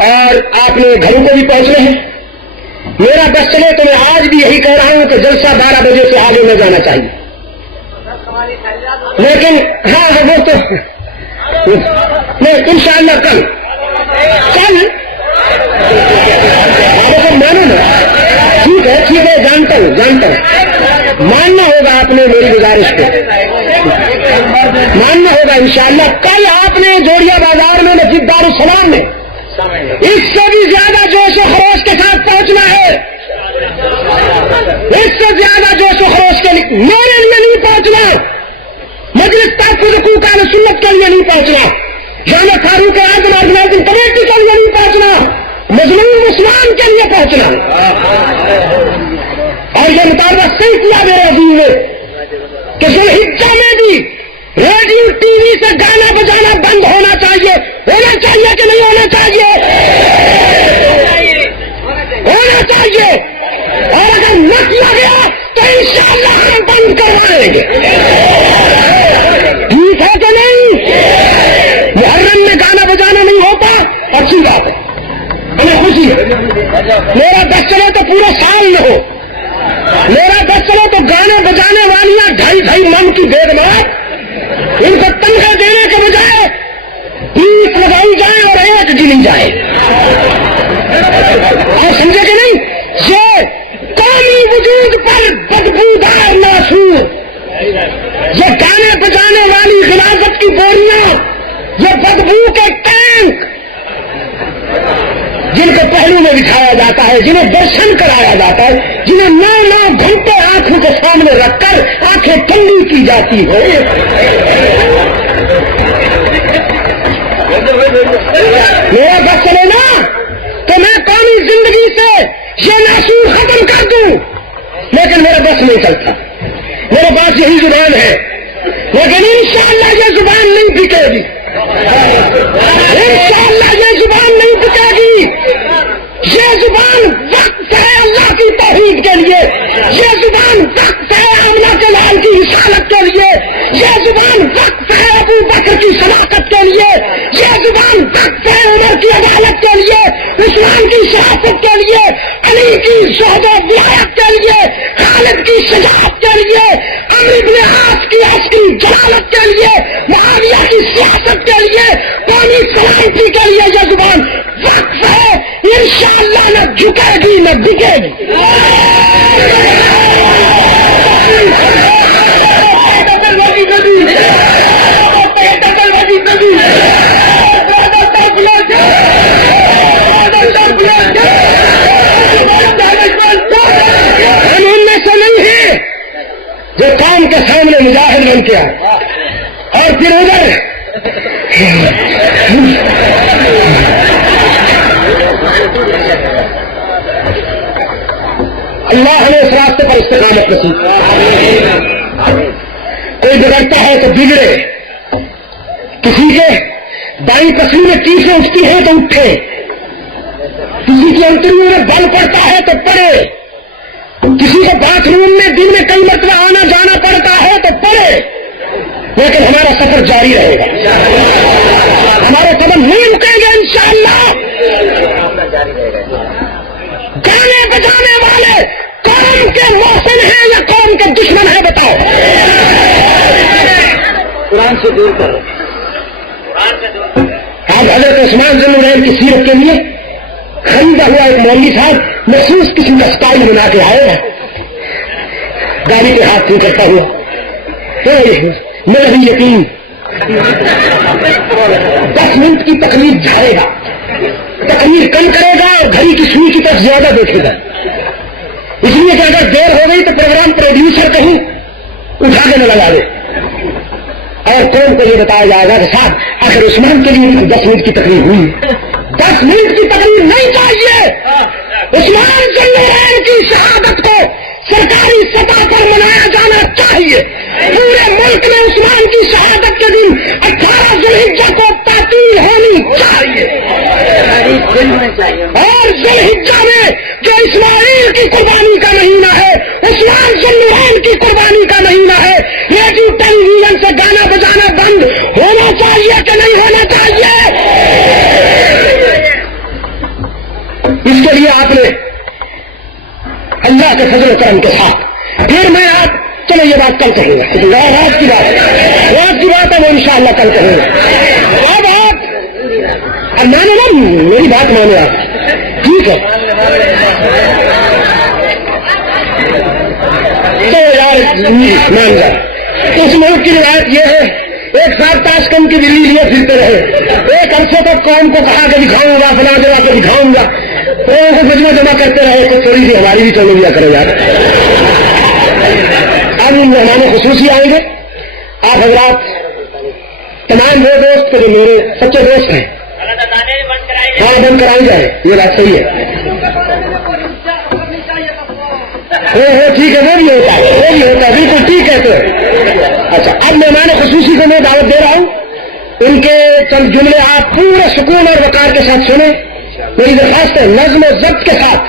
اور آپ نے گھروں کو بھی پہنچنے ہیں. میرا بس چلے تو میں آج بھی یہی کہہ رہا ہوں کہ جلسہ 12 بجے سے آگے نہ جانا چاہیے، لیکن ہاں وہ تو ان شاء اللہ کل مانو نا. ٹھیک ہے جانتا ہوں ماننا ہوگا آپ نے میری گزارش کو ماننا ہوگا انشاءاللہ. کل آپ نے جوڑیا بازار میں مسجد دارالسلام میں اس سے بھی زیادہ جوش و خروش کے ساتھ پہنچنا ہے، اس سے زیادہ جوش و خروش کے لیے میرے لیے نہیں پہنچنا، مجلس تحفظ حقوق اہل سنت کے لیے نہیں پہنچنا، جامع فاروق اعظم آرگنائزنگ کمیٹی کے لیے نہیں پہنچنا، مظلوم اسلام کے لیے پہنچنا. اور یہ مطالبہ صحیح کیا میرے عزیز نے کہ ذوالحجہ میں بھی ریڈیو ٹی وی سے گانا بجانا بند ہونا چاہیے کہ نہیں ہونا چاہیے؟ ہونا چاہیے. اور اگر نہ کیا گیا تو انشاءاللہ ہم بند کروائیں گے. ٹھیک ہے کہ نہیں؟ محرم میں گانا بجانا نہیں ہوتا، اچھی بات ہے، ہمیں خوشی ہے. میرا دس چلے تو پورا سال نہ ہو، میرا دس چلے تو گانے بجانے والیاں 2.5 من کی بیگ میں ان کو تنخواہ دینے کے بجائے 20 لگائی جائے اور 1 گنی جائے. اور سمجھے کہ نہیں؟ یہ قومی وجود پر بدبودار ناسور، یہ گانے بجانے والی غلاظت کی بوریاں، یہ بدبو کے ٹینک جن کو پہلو میں بٹھایا جاتا ہے، جنہیں درشن کرایا جاتا ہے، جنہیں 9 گھنٹے آنکھوں کے سامنے رکھ کر آنکھیں ٹھنڈی کی جاتی ہے. میرا بس چلے نا تو میں قومی زندگی سے یہ ناسور ختم کر دوں، لیکن میرا بس نہیں چلتا. میرے پاس یہی زبان ہے، لیکن انشاءاللہ یہ زبان نہیں بکے گی، انشاءاللہ یہ زبان نہیں بکے گی. یہ زبان وقت ہے اللہ کی توحید کے لیے، یہ زبان وقت ہے آمنہ کے لال کی رسالت کے لیے، یہ زبان وقت ہے ابو بکر کی صداقت کے لیے، یہ زبان وقت ہے عمر کی عدالت کے لیے، عثمان کی شہادت کے لیے، علی کی شہد و ولایت کے لیے، خالد کی شجاعت کے لیے، عمرو بن عاص کی عسکری جلالت کے لیے، معاویہ کی سیاست کے لیے، قومی سلامتی کے لیے یہ زبان وقت ہے. انشاءاللہ نہ جھکے گی نہ بکے گی. ہم ان میں سے نہیں ہیں جو قوم کے سامنے مجاہد بن کے آئے اور پھر ادھر اللہ ہمیں اس راستے پر استقامت نصیب. کوئی بگڑتا ہے تو بگڑے، کسی کے دائیں پسلی میں چیزیں اٹھتی ہیں تو اٹھے، کسی کی انتریوں میں بل پڑتا ہے تو پڑے، کسی کو باتھ روم میں دن میں کئی مرتبہ آنا جانا پڑتا ہے تو پڑے، لیکن ہمارا سفر جاری رہے گا، ہمارے قدم نہیں رکیں گے انشاءاللہ. گانے بجانے والے قوم کے محسن ہیں یا قوم کے دشمن ہیں بتاؤ؟ قرآن سے دور کرو. آپ حضرت عثمان ذی النورین کی سیرت کے لیے خریدا ہوا ایک مولوی صاحب محسوس قسم کا اسٹائل بنا کے آئے ہیں، گاڑی کے ہاتھ نہیں کرتا ہوا، میرا بھی یقین 10 منٹ کی تقریر جھاڑے گا، تقریر کم کرے گا اور گھڑی کی سوئی کی طرف زیادہ دیکھے گا. اس لیے کہ اگر دیر ہو گئی تو پروگرام پروڈیوسر کہیں اٹھا کے نہ لگا دے اور قوم کو یہ بتایا جائے گا کہ صاحب آخر عثمان کے لیے 10 منٹ کی تقریر ہوئی. 10 منٹ کی تقریر نہیں چاہیے. عثمان ذی النورین کی شہادت کو سرکاری سطح پر منایا جانا چاہیے. پورے ملک میں عثمان کی شہادت کے دن 18 ذوالحجہ کو تعطیل ہونی چاہیے اور ذوالحجہ میں جو اسماعیل کی قربانی کا مہینہ ہے، عثمان ذوالنورین کی قربانی کا مہینہ ہے، ریڈیو ٹیلی ویژن سے گانا بجانا بند ہونا چاہیے کہ نہیں ہونا چاہیے؟ اس کے لیے آپ نے اللہ کے فضل و کرم کے ساتھ پھر میں آپ چلو یہ بات کل کہوں گا، رات کی بات ہے وہ انشاءاللہ کل کہوں گا۔ اب آپ مانے نا، میری بات مانے آپ، ٹھیک ہے؟ تو یار مان جا، اس ملک کی روایت یہ ہے، ایک ساتھ تاش کم کی دلی لیے پھرتے رہے، ایک عرصے تک قوم کو کہا کہ دکھاؤں گا، فلاں جگہ کو دکھاؤں گا، لوگوں کو خدمت جمع کرتے رہے، تو تھوڑی سی ہماری بھی چلو لیا کرو یار۔ اب مہمان خصوصی آئیں گے، آپ حضرات تمام وہ دوست جو میرے سچے دوست ہیں، ہاں بند کرائی جائے، یہ بات صحیح ہے، ٹھیک ہے، وہ بھی ہوتا ہے، بالکل ٹھیک ہے۔ تو اچھا، اب مہمان خصوصی کو میں دعوت دے رہا ہوں، ان کے چند جملے آپ پورے سکون اور وقار کے ساتھ سنیں۔ میری درخواست ہے نظم و ضبط کے ساتھ،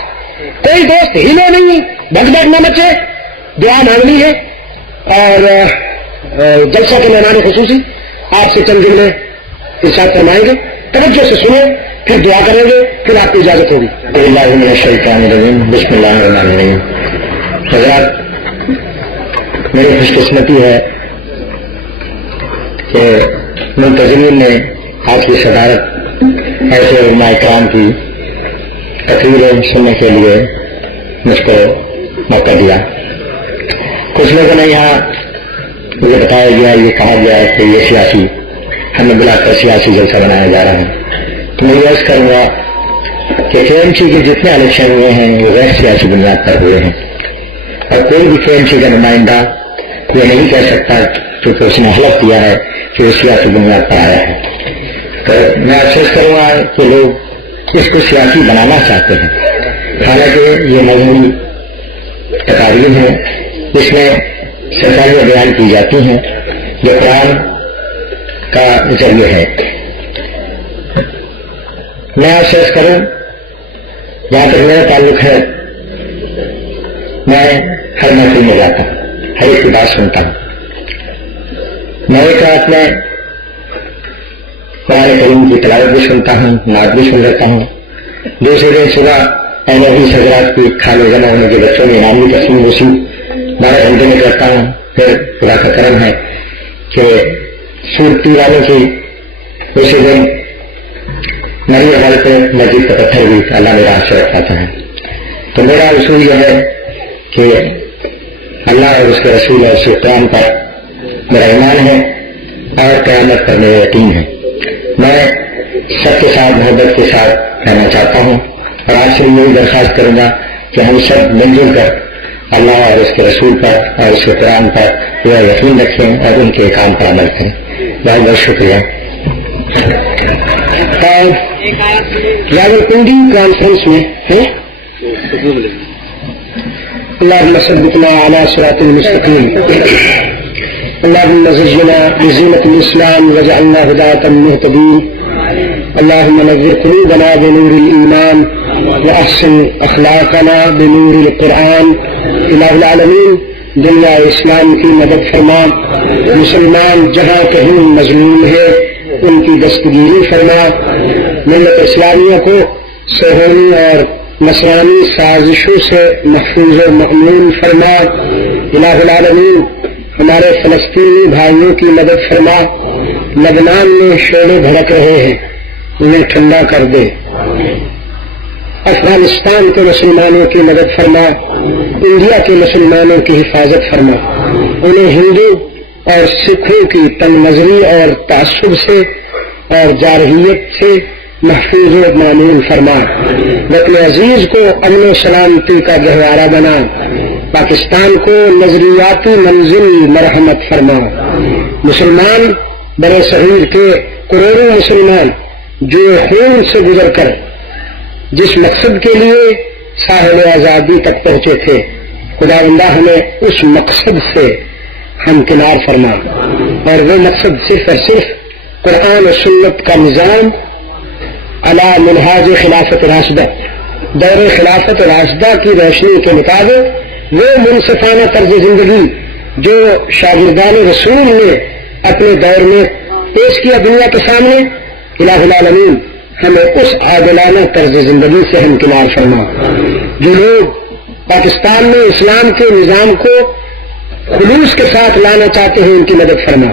کوئی دوست ہلو نہیں، بھگ بھگ نہ مچے، دعا مانگنی ہے۔ اور جلسہ کے مہمان خصوصی آپ سے چند جملے ارشاد فرمائیں گے، توجہ سے سنیں، پھر دعا کریں گے، پھر آپ کو اجازت ہوگی۔ اللہ من الشیطان الرجیم، بسم اللہ الرحمن الرحیم۔ حضرات، میری خوش قسمتی ہے کہ منتظمین نے آج کی صدارت ایسے علماء کرام کی تقریر سننے کے لیے مجھ کو موقع دیا۔ کچھ لوگوں نے یہاں مجھے بتایا گیا، یہ کہا گیا کہ یہ سیاسی، ہمیں بلا کر سیاسی جلسہ بنایا جا رہا ہے، تو میں یہ عرض کروں گا کہ KMC کے جتنے الیکشن ہوئے ہیں وہ غیر سیاسی بنیاد پر ہوئے ہیں، اور کوئی بھی KMC کا نمائندہ یہ نہیں کہہ سکتا کیونکہ اس نے حلف کیا ہے کہ وہ سیاسی بنیاد پر آیا ہے۔ تو میں افسوس کروں گا کہ لوگ اس کو سیاسی بنانا چاہتے ہیں، حالانکہ یہ مذہبی تقاریر ہیں، اس میں سچائیاں بیان کی جاتی ہیں جو قرآن کا ذریعہ ہے۔ میں افسوس کروں، جہاں تک میرا تعلق ہے، میں ہر محفل میں جاتا ہوں، ہر ایک کی بات سنتا ہوں۔ میں ایک رات میں قرآن کریم کی تلاوت بھی سنتا ہوں، نعت بھی سن لیتا ہوں، دوسرے دن صبح نبی حضرات کی کھانے جمع ہونے کے بچوں میں انعام بھی تقسیم اسی 12 گھنٹے میں کرتا ہوں۔ پھر خدا کا کرم ہے کہ صورتی والوں کی اسی دن نئی عمارت مسجد کا پتھر بھی اللہ میرا راہ سے رکھاتا ہے۔ تو میرا اصول یہ ہے کہ اللہ اور اس کے رسول اور اس کے قرآن پر میرا ایمان ہے اور قیامت پر میرا یقین ہے۔ میں سب کے ساتھ محبت کے ساتھ رہنا چاہتا ہوں، اور آج سے یہی درخواست کروں گا کہ ہم سب مل جل کر اللہ اور اس کے رسول پر اور اس کے قرآن پر پورا یقین رکھیں اور ان کے کام پر عمل کریں۔ بہت بہت شکریہ۔ راولپنڈی کانفرنس میں ہے اللهم صل على صراط المستقيم اللهم زينا بزينة الإسلام وجعلنا هداة مهتدين اللهم نذر قلوبنا بنور الإيمان وأحسن أخلاقنا بنور القرآن إله العالمين دنیا اسلام کی مدد فرما، مسلمان جہاں کہیں مظلوم ہے ان کی دستگیری فرما، ملت اسلامیہ کو صہیونی اور نصرانی سازشوں سے محفوظ و مأمون فرما۔ الہ العالمین ہمارے فلسطینی بھائیوں کی مدد فرما، لبنان میں شعلے بھڑک رہے ہیں انہیں ٹھنڈا کر دے، افغانستان کے مسلمانوں کی مدد فرما، انڈیا کے مسلمانوں کی حفاظت فرما، انہیں ہندو اور سکھوں کی تنگ نظری اور تعصب سے اور جارحیت سے محفوظ و معمول فرما، وطن عزیز کو امن و سلامتی کا گہوارہ بنا، پاکستان کو نظریاتی منزل مرحمت فرما۔ مسلمان برے صغیر کے کروڑوں مسلمان جو خون سے گزر کر جس مقصد کے لیے ساحل آزادی تک پہنچے تھے، خداوندہ ہمیں اس مقصد سے ہمکنار فرما، اور وہ مقصد صرف اور صرف قرآن و سنت کا نظام علی منہاج خلافت راشدہ دور خلافت راشدہ کی روشنی کے مطابق وہ منصفانہ طرز زندگی جو شاگردان رسول نے اپنے دور میں پیش کیا دنیا کے سامنے، الہ العالمین ہمیں اس عادلانہ طرز زندگی سے ہمکنار فرما۔ جو لوگ پاکستان میں اسلام کے نظام کو خلوص کے ساتھ لانا چاہتے ہیں ان کی مدد فرما،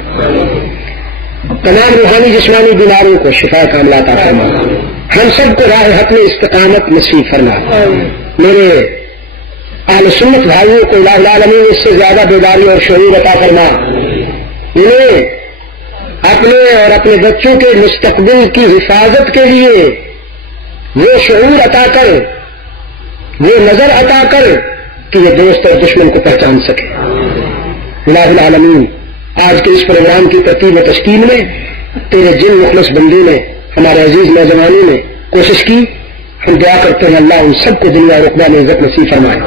تمام روحانی جسمانی بیماروں کو شفا کاملہ عطا فرما، ہم سب کو راہ حق میں استقامت نصیب فرما۔ میرے اہل سنت بھائیوں کو الہ العالمین اس سے زیادہ بیداری اور شعور عطا فرما، انہیں اپنے اور اپنے بچوں کے مستقبل کی حفاظت کے لیے وہ شعور عطا کر، وہ نظر عطا کر کہ یہ دوست اور دشمن کو پہچان سکے۔ الہ العالمین آج کے اس پروگرام کی ترتیب و تشکیل میں تیرے جن مخلص بندوں نے، ہمارے عزیز نوجوانوں نے کوشش کی، ہم دعا کرتے ہیں اللہ ان سب کو دنیا اور عقبہ میں عزت نصیب فرمائے،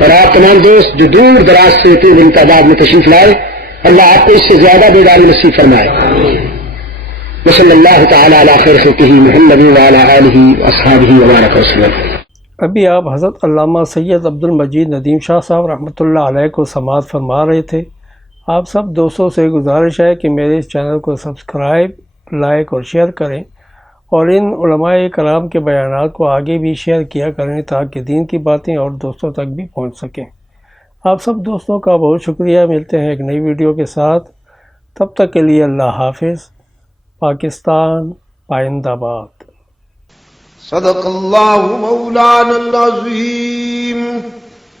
اور آپ تمام دوست جو دور دراز سے اتنی بڑی تعداد میں تشریف لائے، اللہ آپ کو اس سے زیادہ بیداری نصیب فرمائے۔ وصلی اللہ تعالی علی خیر خلقہ محمد وعلی آلہ واصحابہ وبارک وسلم۔ ابھی آپ حضرت علامہ سید عبد المجید ندیم شاہ صاحب رحمۃ اللہ علیہ کو سماعت فرما رہے تھے۔ آپ سب دوستوں سے گزارش ہے کہ میرے اس چینل کو سبسکرائب، لائک اور شیئر کریں، اور ان علماء کرام کے بیانات کو آگے بھی شیئر کیا کریں تاکہ دین کی باتیں اور دوستوں تک بھی پہنچ سکیں۔ آپ سب دوستوں کا بہت شکریہ۔ ملتے ہیں ایک نئی ویڈیو کے ساتھ، تب تک کے لیے اللہ حافظ۔ پاکستان پائندہ باد۔ صدق اللہ مولانا العظیم۔